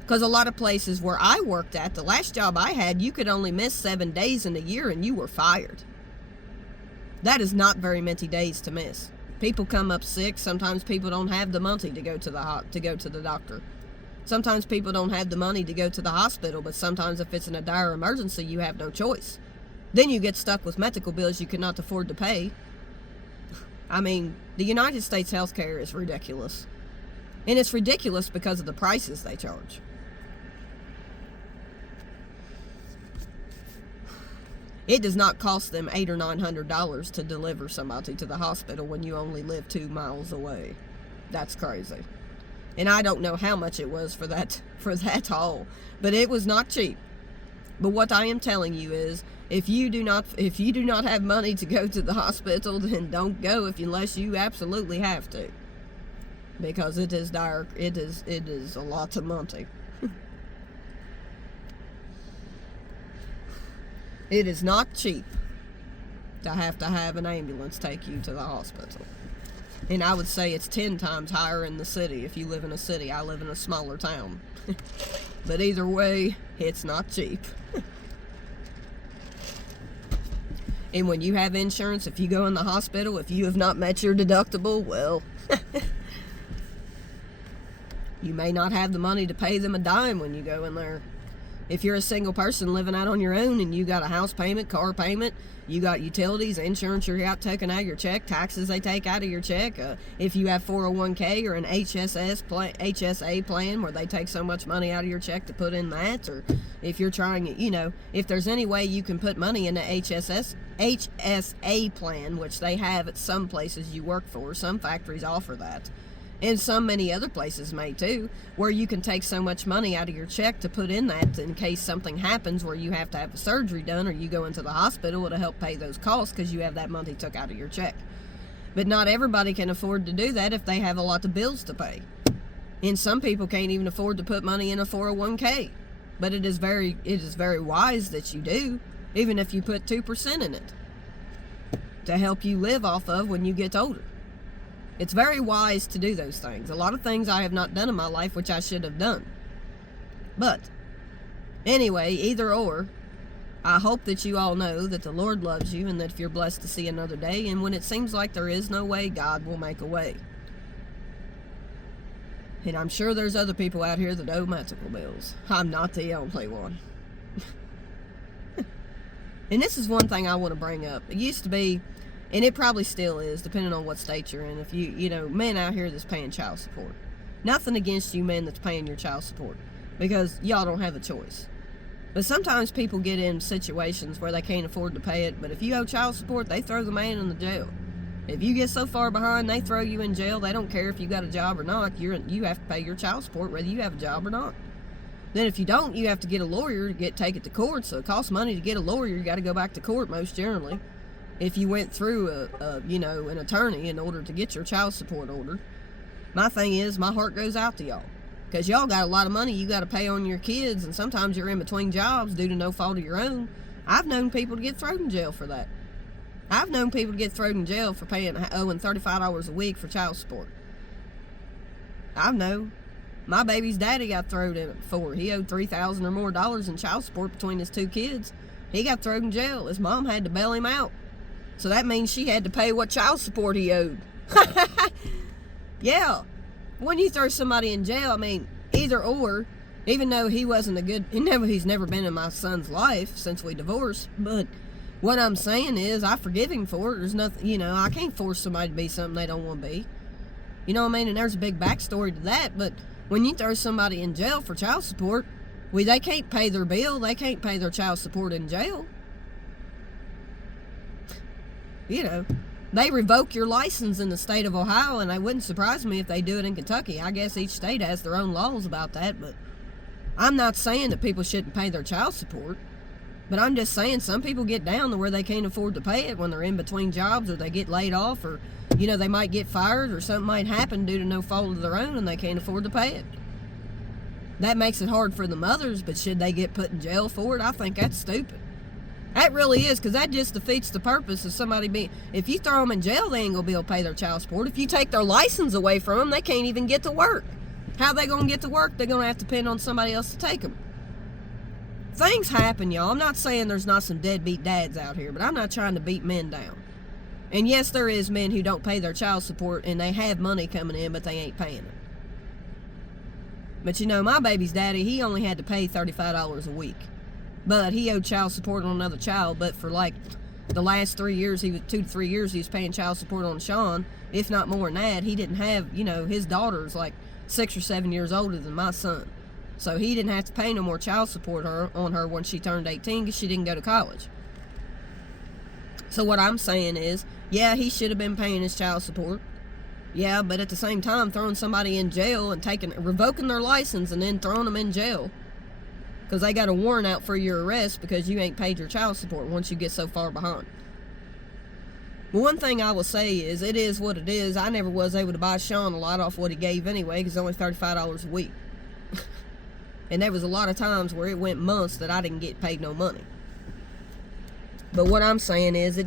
Because a lot of places where I worked at, the last job I had, you could only miss 7 days in a year and you were fired. That is not very many days to miss. People come up sick. Sometimes people don't have the money to go to the doctor. Sometimes people don't have the money to go to the hospital, but sometimes if it's in a dire emergency, you have no choice. Then you get stuck with medical bills you cannot afford to pay. I mean, the United States healthcare is ridiculous. And it's ridiculous because of the prices they charge. It does not cost them $800 or $900 to deliver somebody to the hospital when you only live 2 miles away. That's crazy. And I don't know how much it was for that haul, but it was not cheap. But what I am telling you is, if you do not have money to go to the hospital, then don't go unless you absolutely have to, because it is dire. It is a lot of money. It is not cheap to have an ambulance take you to the hospital. And I would say it's 10 times higher in the city if you live in a city. I live in a smaller town. But either way, it's not cheap. And when you have insurance, if you go in the hospital, if you have not met your deductible, well, you may not have the money to pay them a dime when you go in there. If you're a single person living out on your own and you got a house payment, car payment, you got utilities, insurance you're out taking out of your check, taxes they take out of your check. If you have 401k or an HSA plan where they take so much money out of your check to put in that, or if you're trying, if there's any way you can put money in the HSA plan, which they have at some places you work for, some factories offer that. And many other places may too, where you can take so much money out of your check to put in that in case something happens where you have to have a surgery done or you go into the hospital to help pay those costs because you have that money took out of your check. But not everybody can afford to do that if they have a lot of bills to pay. And some people can't even afford to put money in a 401k. But it is very wise that you do, even if you put 2% in it, to help you live off of when you get older. It's very wise to do those things. A lot of things I have not done in my life, which I should have done. But, anyway, either or, I hope that you all know that the Lord loves you and that if you're blessed to see another day, and when it seems like there is no way, God will make a way. And I'm sure there's other people out here that owe medical bills. I'm not the only one. And this is one thing I want to bring up. It used to be, and it probably still is, depending on what state you're in. If men out here that's paying child support. Nothing against you men that's paying your child support, because y'all don't have a choice. But sometimes people get in situations where they can't afford to pay it, but if you owe child support, they throw the man in the jail. If you get so far behind, they throw you in jail. They don't care if you got a job or not. You have to pay your child support whether you have a job or not. Then if you don't, you have to get a lawyer to take it to court, so it costs money to get a lawyer. You got to go back to court most generally. If you went through an attorney in order to get your child support ordered. My thing is, my heart goes out to y'all, because y'all got a lot of money you got to pay on your kids, and sometimes you're in between jobs due to no fault of your own. I've known people to get thrown in jail for that. I've known people to get thrown in jail for owing $35 a week for child support. I know. My baby's daddy got thrown in it before. He owed $3,000 or more in child support between his 2 kids. He got thrown in jail. His mom had to bail him out. So that means she had to pay what child support he owed. Yeah. When you throw somebody in jail, I mean, either or, even though he's never been in my son's life since we divorced, but what I'm saying is, I forgive him for it. There's nothing, I can't force somebody to be something they don't want to be. You know what I mean? And there's a big backstory to that, but when you throw somebody in jail for child support, they can't pay their bill, they can't pay their child support in jail. You know, they revoke your license in the state of Ohio, and it wouldn't surprise me if they do it in Kentucky. I guess each state has their own laws about that, but I'm not saying that people shouldn't pay their child support. But I'm just saying some people get down to where they can't afford to pay it when they're in between jobs, or they get laid off, or, you know, they might get fired, or something might happen due to no fault of their own, and they can't afford to pay it. That makes it hard for the mothers, but should they get put in jail for it? I think that's stupid. That really is, because that just defeats the purpose of somebody being... If you throw them in jail, they ain't going to be able to pay their child support. If you take their license away from them, they can't even get to work. How they going to get to work? They're going to have to depend on somebody else to take them. Things happen, y'all. I'm not saying there's not some deadbeat dads out here, but I'm not trying to beat men down. And yes, there is men who don't pay their child support, and they have money coming in, but they ain't paying it. But you know, my baby's daddy, he only had to pay $35 a week. But he owed child support on another child, but for like the last 3 years, 2 to 3 years, he was paying child support on Sean, if not more than that. He didn't have, you know, his daughter's like 6 or 7 years older than my son. So he didn't have to pay no more child support on her when she turned 18 because she didn't go to college. So what I'm saying is, yeah, he should have been paying his child support. Yeah, but at the same time, throwing somebody in jail and revoking their license and then throwing them in jail because they got a warrant out for your arrest because you ain't paid your child support once you get so far behind. But one thing I will say is, it is what it is. I never was able to buy Sean a lot off what he gave anyway because it's only $35 a week. And there was a lot of times where it went months that I didn't get paid no money. But what I'm saying is,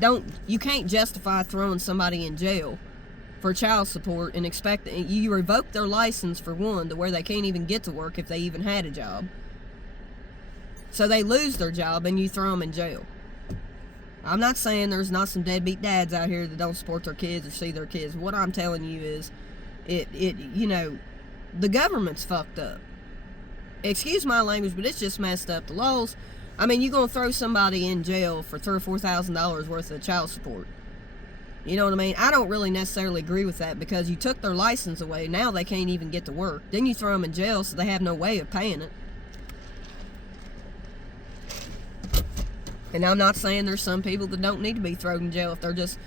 you can't justify throwing somebody in jail for child support and expect you revoke their license for one, to where they can't even get to work if they even had a job. So they lose their job and you throw them in jail. I'm not saying there's not some deadbeat dads out here that don't support their kids or see their kids. What I'm telling you is, you know, the government's fucked up. Excuse my language, but it's just messed up. The laws, I mean, you're going to throw somebody in jail for $3,000 or $4,000 worth of child support. You know what I mean? I don't really necessarily agree with that, because you took their license away. Now they can't even get to work. Then you throw them in jail so they have no way of paying it. And I'm not saying there's some people that don't need to be thrown in jail if they're just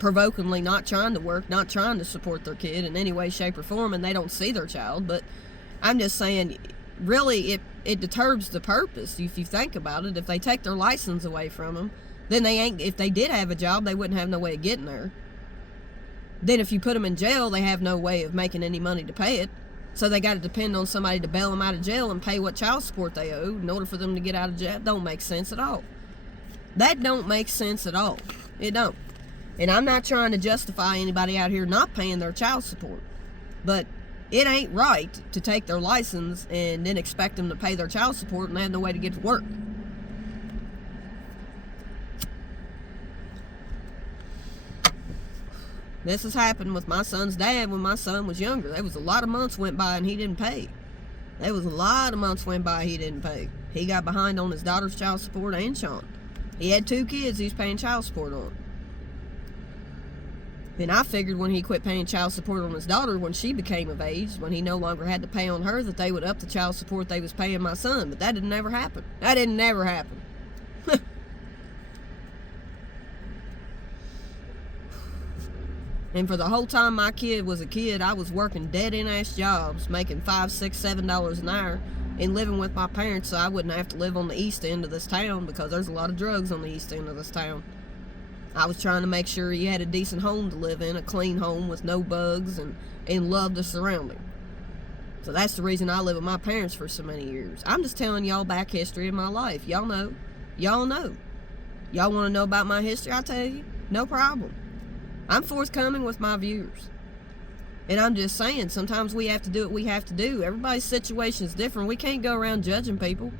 provokingly not trying to work, not trying to support their kid in any way, shape, or form, and they don't see their child. But I'm just saying, really, it deters the purpose. If you think about it, if they take their license away from them, then if they did have a job, they wouldn't have no way of getting there. Then if you put them in jail, they have no way of making any money to pay it. So they got to depend on somebody to bail them out of jail and pay what child support they owe in order for them to get out of jail. That don't make sense at all. That don't make sense at all. It don't. And I'm not trying to justify anybody out here not paying their child support. But it ain't right to take their license and then expect them to pay their child support and they have no way to get to work. This has happened with my son's dad when my son was younger. There was a lot of months went by and he didn't pay. There was a lot of months went by he didn't pay. He got behind on his daughter's child support and Sean. He had 2 kids he was paying child support on. And I figured when he quit paying child support on his daughter, when she became of age, when he no longer had to pay on her, that they would up the child support they was paying my son. But that didn't never happen. That didn't never happen. And for the whole time my kid was a kid, I was working dead-in-ass jobs, making $5, $6, $7 an hour, and living with my parents so I wouldn't have to live on the east end of this town, because there's a lot of drugs on the east end of this town. I was trying to make sure you had a decent home to live in, a clean home with no bugs, and love the surrounding. So that's the reason I lived with my parents for so many years. I'm just telling y'all back history of my life. Y'all know. Y'all know. Y'all want to know about my history? I'll tell you. No problem. I'm forthcoming with my viewers. And I'm just saying, sometimes we have to do what we have to do. Everybody's situation is different. We can't go around judging people.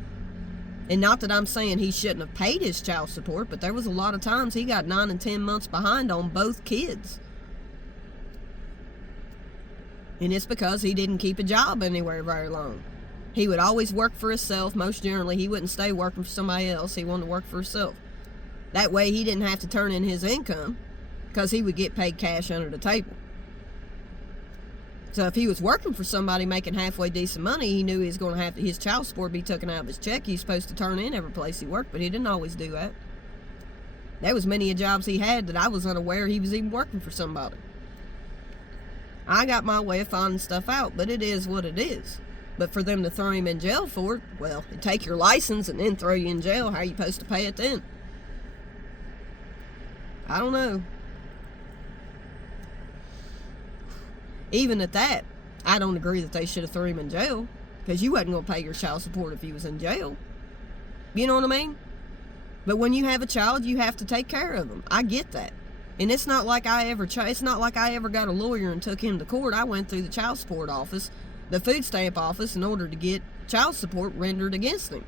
And not that I'm saying he shouldn't have paid his child support, but there was a lot of times he got 9 and 10 months behind on both kids. And it's because he didn't keep a job anywhere very long. He would always work for himself. Most generally, he wouldn't stay working for somebody else. He wanted to work for himself. That way he didn't have to turn in his income, because he would get paid cash under the table. So if he was working for somebody making halfway decent money, he knew he was going to have his child support be taken out of his check. He's supposed to turn in every place he worked, but he didn't always do that. There was many jobs he had that I was unaware he was even working for somebody. I got my way of finding stuff out, but it is what it is. But for them to throw him in jail for it, well, they take your license and then throw you in jail. How are you supposed to pay it then? I don't know. Even at that, I don't agree that they should have threw him in jail, because you wasn't going to pay your child support if he was in jail. You know what I mean? But when you have a child, you have to take care of them. I get that. And it's not like I ever got a lawyer and took him to court. I went through the child support office, the food stamp office, in order to get child support rendered against him.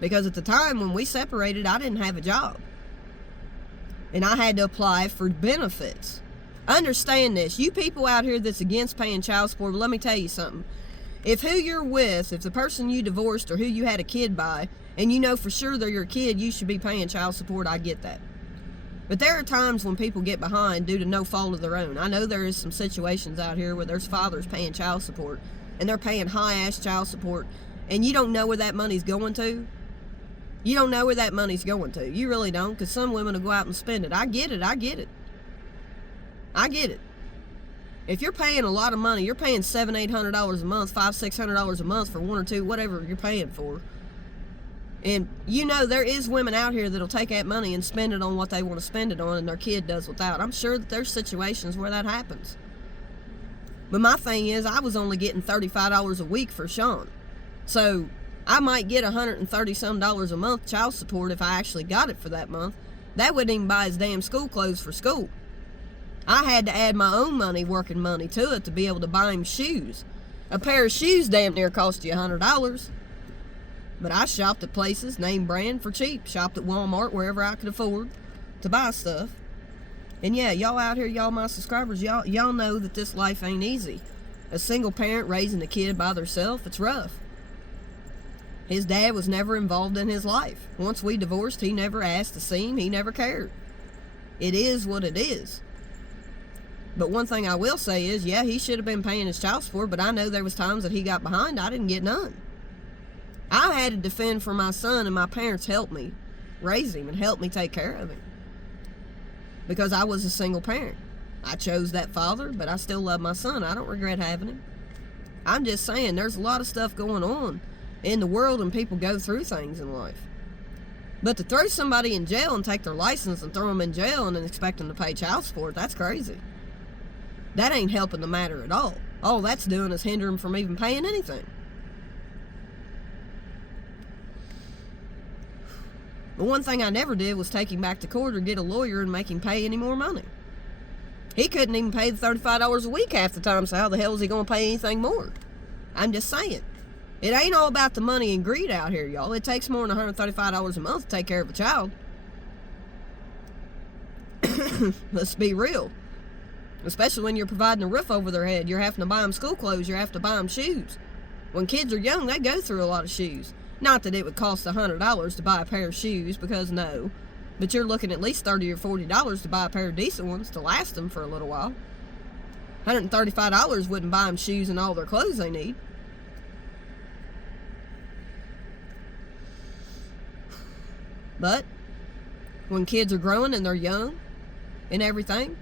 Because at the time when we separated, I didn't have a job. And I had to apply for benefits. Understand this. You people out here that's against paying child support, let me tell you something. If who you're with, if the person you divorced or who you had a kid by, and you know for sure they're your kid, you should be paying child support, I get that. But there are times when people get behind due to no fault of their own. I know there is some situations out here where there's fathers paying child support, and they're paying high-ass child support, and you don't know where that money's going to. You don't know where that money's going to. You really don't, because some women will go out and spend it. I get it. If you're paying a lot of money, you're paying $700-800 a month, $500-600 a month for one or two, whatever you're paying for. And you know there is women out here that'll take that money and spend it on what they want to spend it on, and their kid does without. I'm sure that there's situations where that happens. But my thing is, I was only getting $35 a week for Sean. So I might get $130-some a month child support if I actually got it for that month. That wouldn't even buy his damn school clothes for school. I had to add my own money, working money, to it to be able to buy him shoes. A pair of shoes damn near cost you $100. But I shopped at places, name brand, for cheap. Shopped at Walmart, wherever I could afford to buy stuff. And yeah, y'all out here, y'all my subscribers, y'all know that this life ain't easy. A single parent raising a kid by themselves, it's rough. His dad was never involved in his life. Once we divorced, he never asked to see him. He never cared. It is what it is. But one thing I will say is, yeah, he should have been paying his child support, but I know there was times that he got behind. I didn't get none. I had to defend for my son, and my parents helped me raise him and helped me take care of him. Because I was a single parent. I chose that father, but I still love my son. I don't regret having him. I'm just saying, there's a lot of stuff going on in the world, and people go through things in life. But to throw somebody in jail and take their license and throw them in jail and then expect them to pay child support, that's crazy. That ain't helping the matter at all. All that's doing is hindering them from even paying anything. But one thing I never did was take him back to court or get a lawyer and make him pay any more money. He couldn't even pay the $35 a week half the time, so how the hell is he going to pay anything more? I'm just saying. It ain't all about the money and greed out here, y'all. It takes more than $135 a month to take care of a child. Let's be real. Especially when you're providing a roof over their head. You're having to buy them school clothes. You're having to buy them shoes. When kids are young, they go through a lot of shoes. Not that it would cost $100 to buy a pair of shoes, because no. But you're looking at least $30 or $40 to buy a pair of decent ones to last them for a little while. $135 wouldn't buy them shoes and all their clothes they need. But when kids are growing and they're young and everything,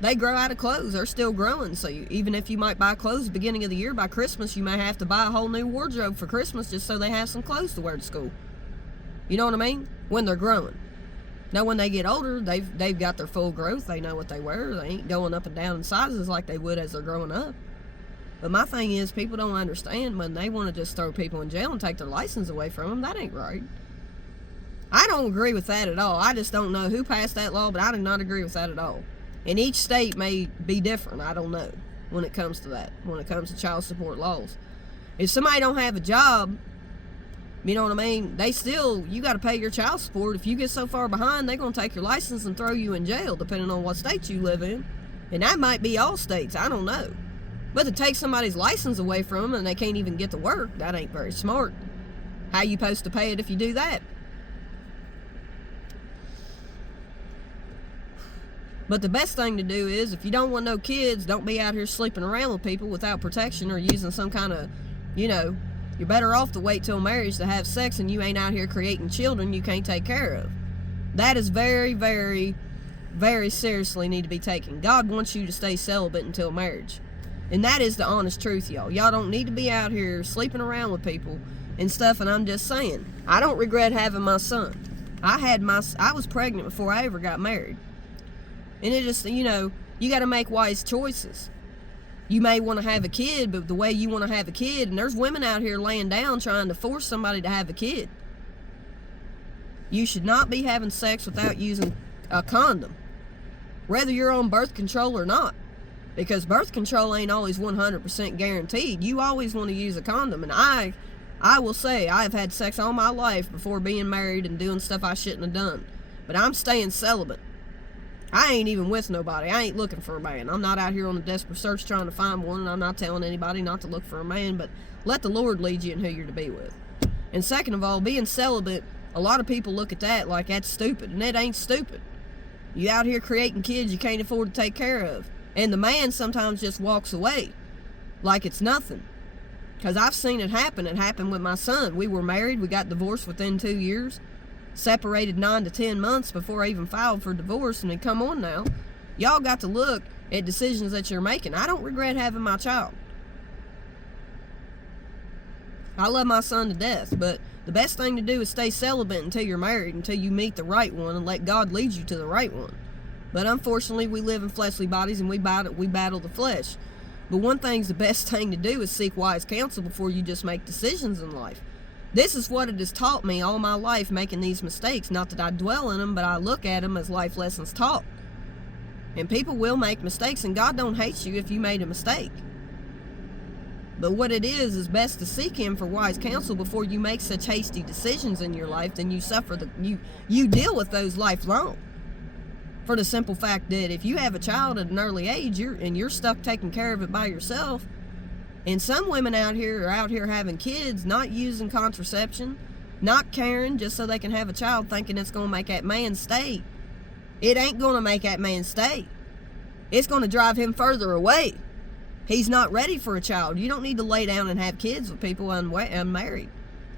they grow out of clothes. They're still growing. So even if you might buy clothes at the beginning of the year, by Christmas you may have to buy a whole new wardrobe for Christmas just so they have some clothes to wear to school. You know what I mean? When they're growing. Now when they get older, they've got their full growth. They know what they wear. They ain't going up and down in sizes like they would as they're growing up. But my thing is, people don't understand when they want to just throw people in jail and take their license away from them. That ain't right. I don't agree with that at all. I just don't know who passed that law, but I do not agree with that at all. And each state may be different. I don't know when it comes to that, when it comes to child support laws. If somebody don't have a job, you know what I mean, you got to pay your child support. If you get so far behind, they're going to take your license and throw you in jail, depending on what state you live in. And that might be all states. I don't know. But to take somebody's license away from them and they can't even get to work, that ain't very smart. How you supposed to pay it if you do that? But the best thing to do is, if you don't want no kids, don't be out here sleeping around with people without protection or using some kind of, you're better off to wait till marriage to have sex, and you ain't out here creating children you can't take care of. That is very, very, very seriously need to be taken. God wants you to stay celibate until marriage. And that is the honest truth, y'all. Y'all don't need to be out here sleeping around with people and stuff. And I'm just saying, I don't regret having my son. I was pregnant before I ever got married. And it just, you got to make wise choices. You may want to have a kid, but the way you want to have a kid, and there's women out here laying down trying to force somebody to have a kid. You should not be having sex without using a condom, whether you're on birth control or not, because birth control ain't always 100% guaranteed. You always want to use a condom, and I will say I have had sex all my life before being married and doing stuff I shouldn't have done, but I'm staying celibate. I ain't even with nobody. I ain't looking for a man. I'm not out here on a desperate search trying to find one, and I'm not telling anybody not to look for a man, but let the Lord lead you in who you're to be with. And second of all, being celibate, a lot of people look at that like that's stupid, and it ain't stupid. You out here creating kids you can't afford to take care of, and the man sometimes just walks away like it's nothing. Because I've seen it happen. It happened with my son. We were married. We got divorced within 2 years. Separated 9 to 10 months before I even filed for divorce. And then come on now. Y'all got to look at decisions that you're making. I don't regret having my child. I love my son to death, but the best thing to do is stay celibate until you're married, until you meet the right one, and let God lead you to the right one. But unfortunately, we live in fleshly bodies, and we battle the flesh. But one thing's the best thing to do is seek wise counsel before you just make decisions in life. This is what it has taught me all my life, making these mistakes. Not that I dwell in them, but I look at them as life lessons taught. And people will make mistakes, and God don't hate you if you made a mistake. But what it is best to seek Him for wise counsel before you make such hasty decisions in your life. Then you suffer you deal with those lifelong. For the simple fact that if you have a child at an early age, you're stuck taking care of it by yourself. And some women out here are out here having kids, not using contraception, not caring, just so they can have a child, thinking it's going to make that man stay. It ain't going to make that man stay. It's going to drive him further away. He's not ready for a child. You don't need to lay down and have kids with people unmarried.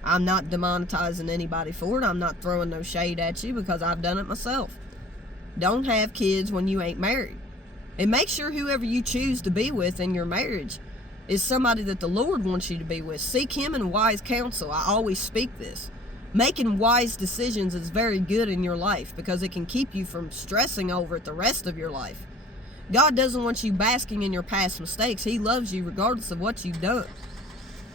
I'm not demonetizing anybody for it. I'm not throwing no shade at you because I've done it myself. Don't have kids when you ain't married. And make sure whoever you choose to be with in your marriage is somebody that the Lord wants you to be with. Seek Him in wise counsel. I always speak this. Making wise decisions is very good in your life because it can keep you from stressing over it the rest of your life. God doesn't want you basking in your past mistakes. He loves you regardless of what you've done.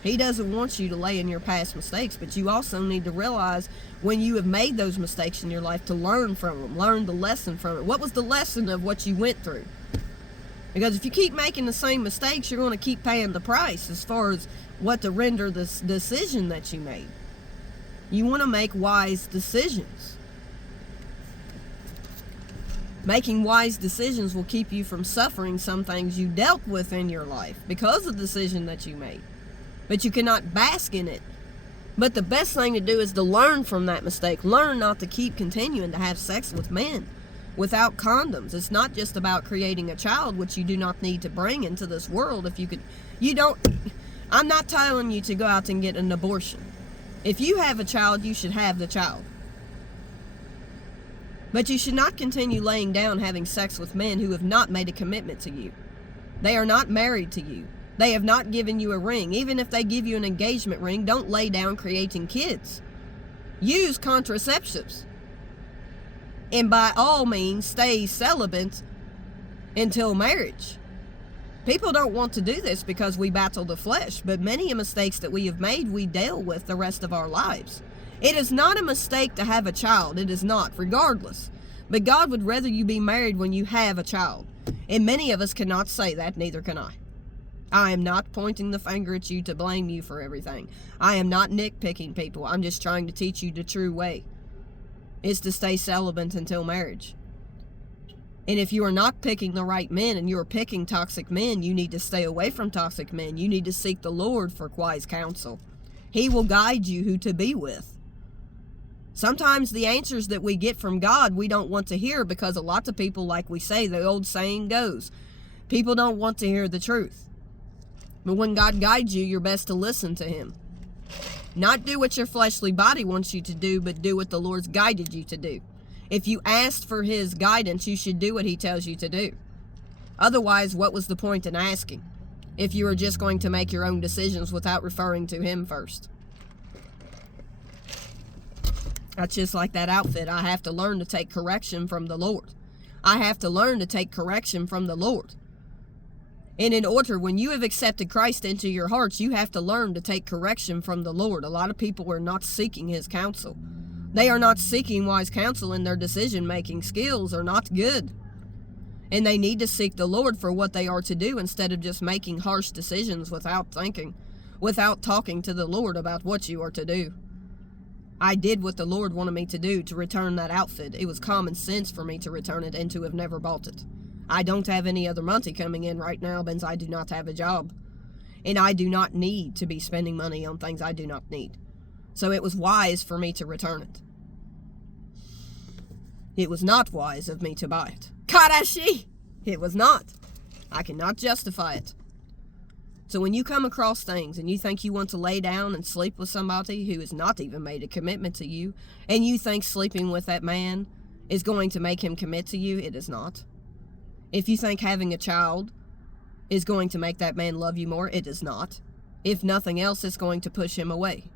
He doesn't want you to lay in your past mistakes, but you also need to realize when you have made those mistakes in your life to learn from them, learn the lesson from it. What was the lesson of what you went through? Because if you keep making the same mistakes, you're going to keep paying the price as far as what to render this decision that you made. You want to make wise decisions. Making wise decisions will keep you from suffering some things you dealt with in your life because of the decision that you made. But you cannot bask in it. But the best thing to do is to learn from that mistake. Learn not to keep continuing to have sex with men without condoms. It's not just about creating a child, which you do not need to bring into this world. I'm not telling you to go out and get an abortion. If you have a child, you should have the child. But you should not continue laying down having sex with men who have not made a commitment to you. They are not married to you. They have not given you a ring. Even if they give you an engagement ring, don't lay down creating kids. Use contraceptives. And by all means, stay celibate until marriage. People don't want to do this because we battle the flesh, but many mistakes that we have made, we deal with the rest of our lives. It is not a mistake to have a child. It is not, regardless. But God would rather you be married when you have a child. And many of us cannot say that, neither can I. I am not pointing the finger at you to blame you for everything. I am not nitpicking people. I'm just trying to teach you the true way. Is to stay celibate until marriage. And if you are not picking the right men and you are picking toxic men, you need to stay away from toxic men. You need to seek the Lord for wise counsel. He will guide you who to be with. Sometimes the answers that we get from God we don't want to hear because a lot of people, like we say, the old saying goes, people don't want to hear the truth. But when God guides you, you're best to listen to Him. Not do what your fleshly body wants you to do, but do what the Lord's guided you to do. If you asked for his guidance, you should do what he tells you to do. Otherwise, what was the point in asking if you were just going to make your own decisions without referring to him first? That's just like that outfit. I have to learn to take correction from the Lord. I have to learn to take correction from the Lord. And in order, when you have accepted Christ into your hearts, you have to learn to take correction from the Lord. A lot of people are not seeking his counsel. They are not seeking wise counsel, and their decision-making skills are not good. And they need to seek the Lord for what they are to do instead of just making harsh decisions without thinking, without talking to the Lord about what you are to do. I did what the Lord wanted me to do, to return that outfit. It was common sense for me to return it and to have never bought it. I don't have any other money coming in right now because I do not have a job. And I do not need to be spending money on things I do not need. So it was wise for me to return it. It was not wise of me to buy it. Karashi! It was not. I cannot justify it. So when you come across things and you think you want to lay down and sleep with somebody who has not even made a commitment to you, and you think sleeping with that man is going to make him commit to you, it is not. If you think having a child is going to make that man love you more, it is not. If nothing else, it's going to push him away.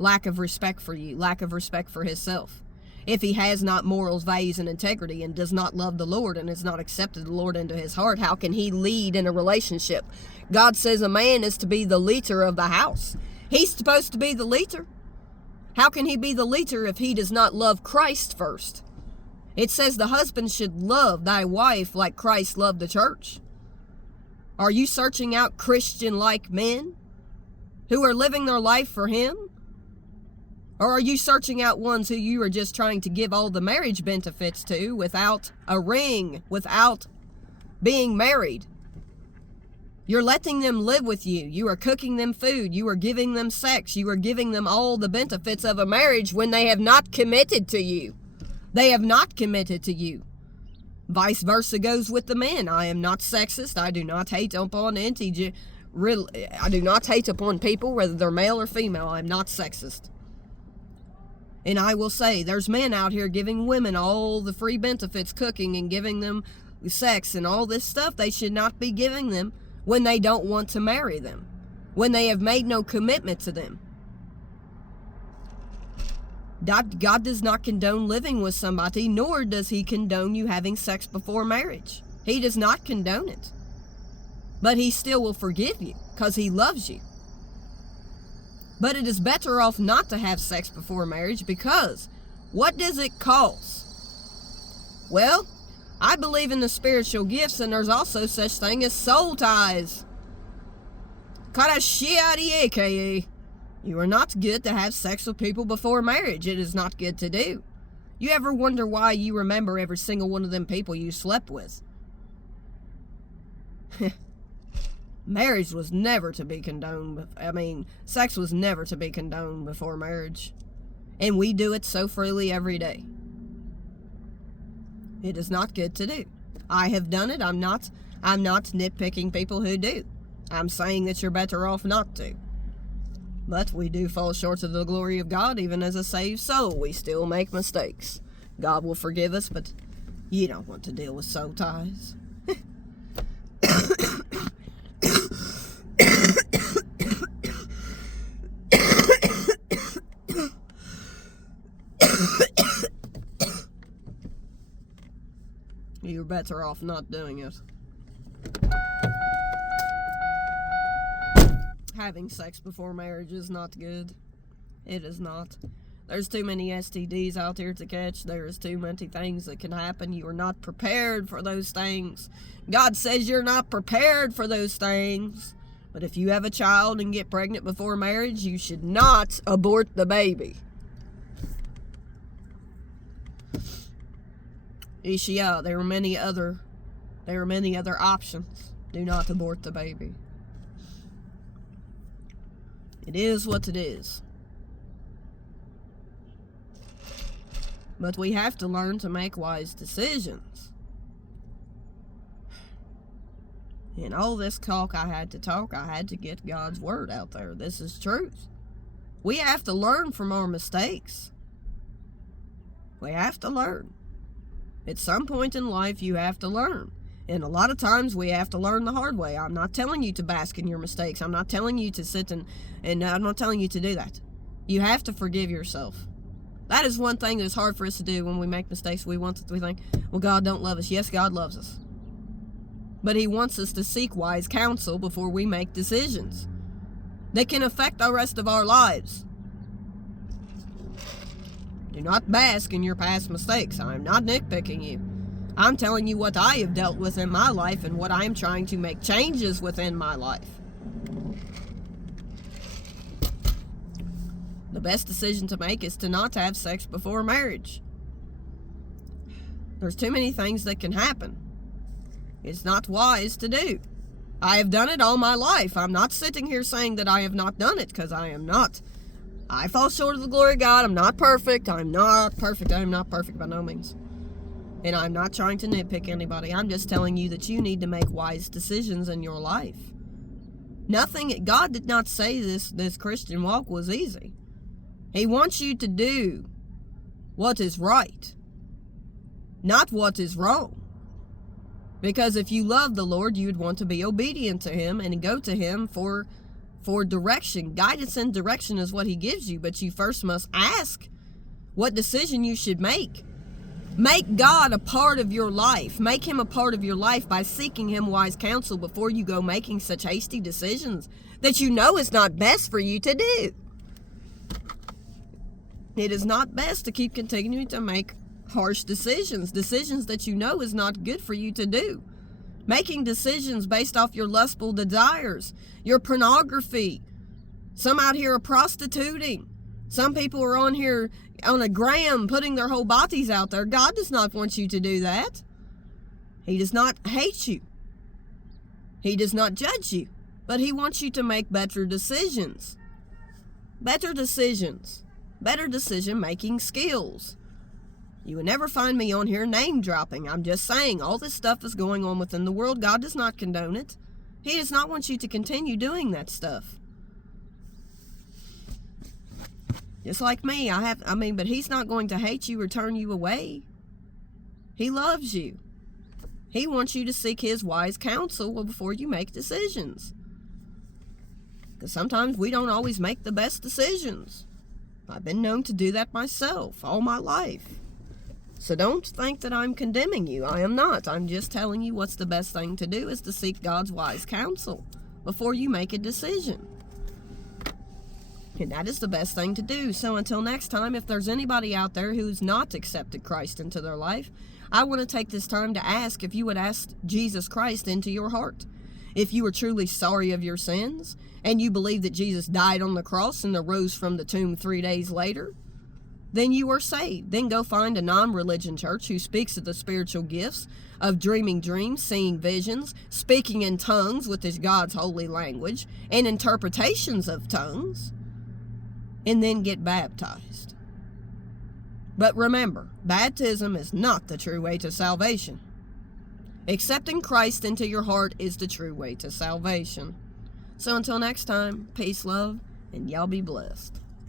Lack of respect for you, lack of respect for himself. If he has not morals, values, and integrity, and does not love the Lord and has not accepted the Lord into his heart, how can he lead in a relationship? God says a man is to be the leader of the house. He's supposed to be the leader. How can he be the leader if he does not love Christ first? It says the husband should love thy wife like Christ loved the church. Are you searching out Christian-like men who are living their life for him? Or are you searching out ones who you are just trying to give all the marriage benefits to without a ring, without being married? You're letting them live with you. You are cooking them food. You are giving them sex. You are giving them all the benefits of a marriage when they have not committed to you. They have not committed to you. Vice versa goes with the men. I am not sexist. I do not hate upon I do not hate upon people, whether they're male or female. I am not sexist. And I will say, there's men out here giving women all the free benefits, cooking and giving them sex and all this stuff they should not be giving them when they don't want to marry them, when they have made no commitment to them. God does not condone living with somebody, nor does he condone you having sex before marriage. He does not condone it. But he still will forgive you because he loves you. But it is better off not to have sex before marriage, because what does it cost? Well, I believe in the spiritual gifts, and there's also such thing as soul ties. Karashiarieke. You are not good to have sex with people before marriage. It is not good to do. You ever wonder why you remember every single one of them people you slept with? Marriage was never to be condoned. Sex was never to be condoned before marriage. And we do it so freely every day. It is not good to do. I have done it. I'm not nitpicking people who do. I'm saying that you're better off not to. But we do fall short of the glory of God, even as a saved soul. We still make mistakes. God will forgive us, but you don't want to deal with soul ties. You're better off not doing it. Having sex before marriage is not good. It is not. There's too many STDs out there to catch. There's too many things that can happen. You are not prepared for those things. God says you're not prepared for those things. But if you have a child and get pregnant before marriage, you should not abort the baby. Ishia, there are many other options. Do not abort the baby. It is what it is. But we have to learn to make wise decisions. In all this talk I had to get God's word out there. This is truth. We have to learn from our mistakes. We have to learn. At some point in life, you have to learn. And a lot of times we have to learn the hard way. I'm not telling you to bask in your mistakes. I'm not telling you to sit and I'm not telling you to do that. You have to forgive yourself. That is one thing that is hard for us to do when we make mistakes. We think, well, God don't love us. Yes, God loves us. But He wants us to seek wise counsel before we make decisions that can affect the rest of our lives. Do not bask in your past mistakes. I'm not nitpicking you. I'm telling you what I have dealt with in my life and what I am trying to make changes within my life. The best decision to make is to not have sex before marriage. There's too many things that can happen. It's not wise to do. I have done it all my life. I'm not sitting here saying that I have not done it, because I am not. I fall short of the glory of God. I'm not perfect. I'm not perfect by no means. And I'm not trying to nitpick anybody. I'm just telling you that you need to make wise decisions in your life. God did not say this Christian walk was easy. He wants you to do what is right, not what is wrong. Because if you love the Lord, you would want to be obedient to Him and go to Him for direction. Guidance and direction is what He gives you, but you first must ask what decision you should make. Make God a part of your life. Make Him a part of your life by seeking Him wise counsel before you go making such hasty decisions that you know is not best for you to do. It is not best to keep continuing to make harsh decisions that you know is not good for you to do. Making decisions based off your lustful desires, your pornography. Some out here are prostituting. Some people are on here on a gram putting their whole bodies out there. God does not want you to do that. He does not hate you. He does not judge you. But He wants you to make better decisions. Better decisions. Better decision-making skills. You would never find me on here name-dropping. I'm just saying all this stuff is going on within the world. God does not condone it. He does not want you to continue doing that stuff. Just like me, but He's not going to hate you or turn you away. He loves you. He wants you to seek His wise counsel before you make decisions. Because sometimes we don't always make the best decisions. I've been known to do that myself all my life. So don't think that I'm condemning you. I am not. I'm just telling you what's the best thing to do is to seek God's wise counsel before you make a decision. And that is the best thing to do. So until next time, if there's anybody out there who's not accepted Christ into their life, I want to take this time to ask if you would ask Jesus Christ into your heart. If you are truly sorry of your sins, and you believe that Jesus died on the cross and arose from the tomb 3 days later, then you are saved. Then go find a non-religion church who speaks of the spiritual gifts of dreaming dreams, seeing visions, speaking in tongues, which is God's holy language, and interpretations of tongues, and then get baptized. But remember, baptism is not the true way to salvation. Accepting Christ into your heart is the true way to salvation. So until next time, peace, love, and y'all be blessed.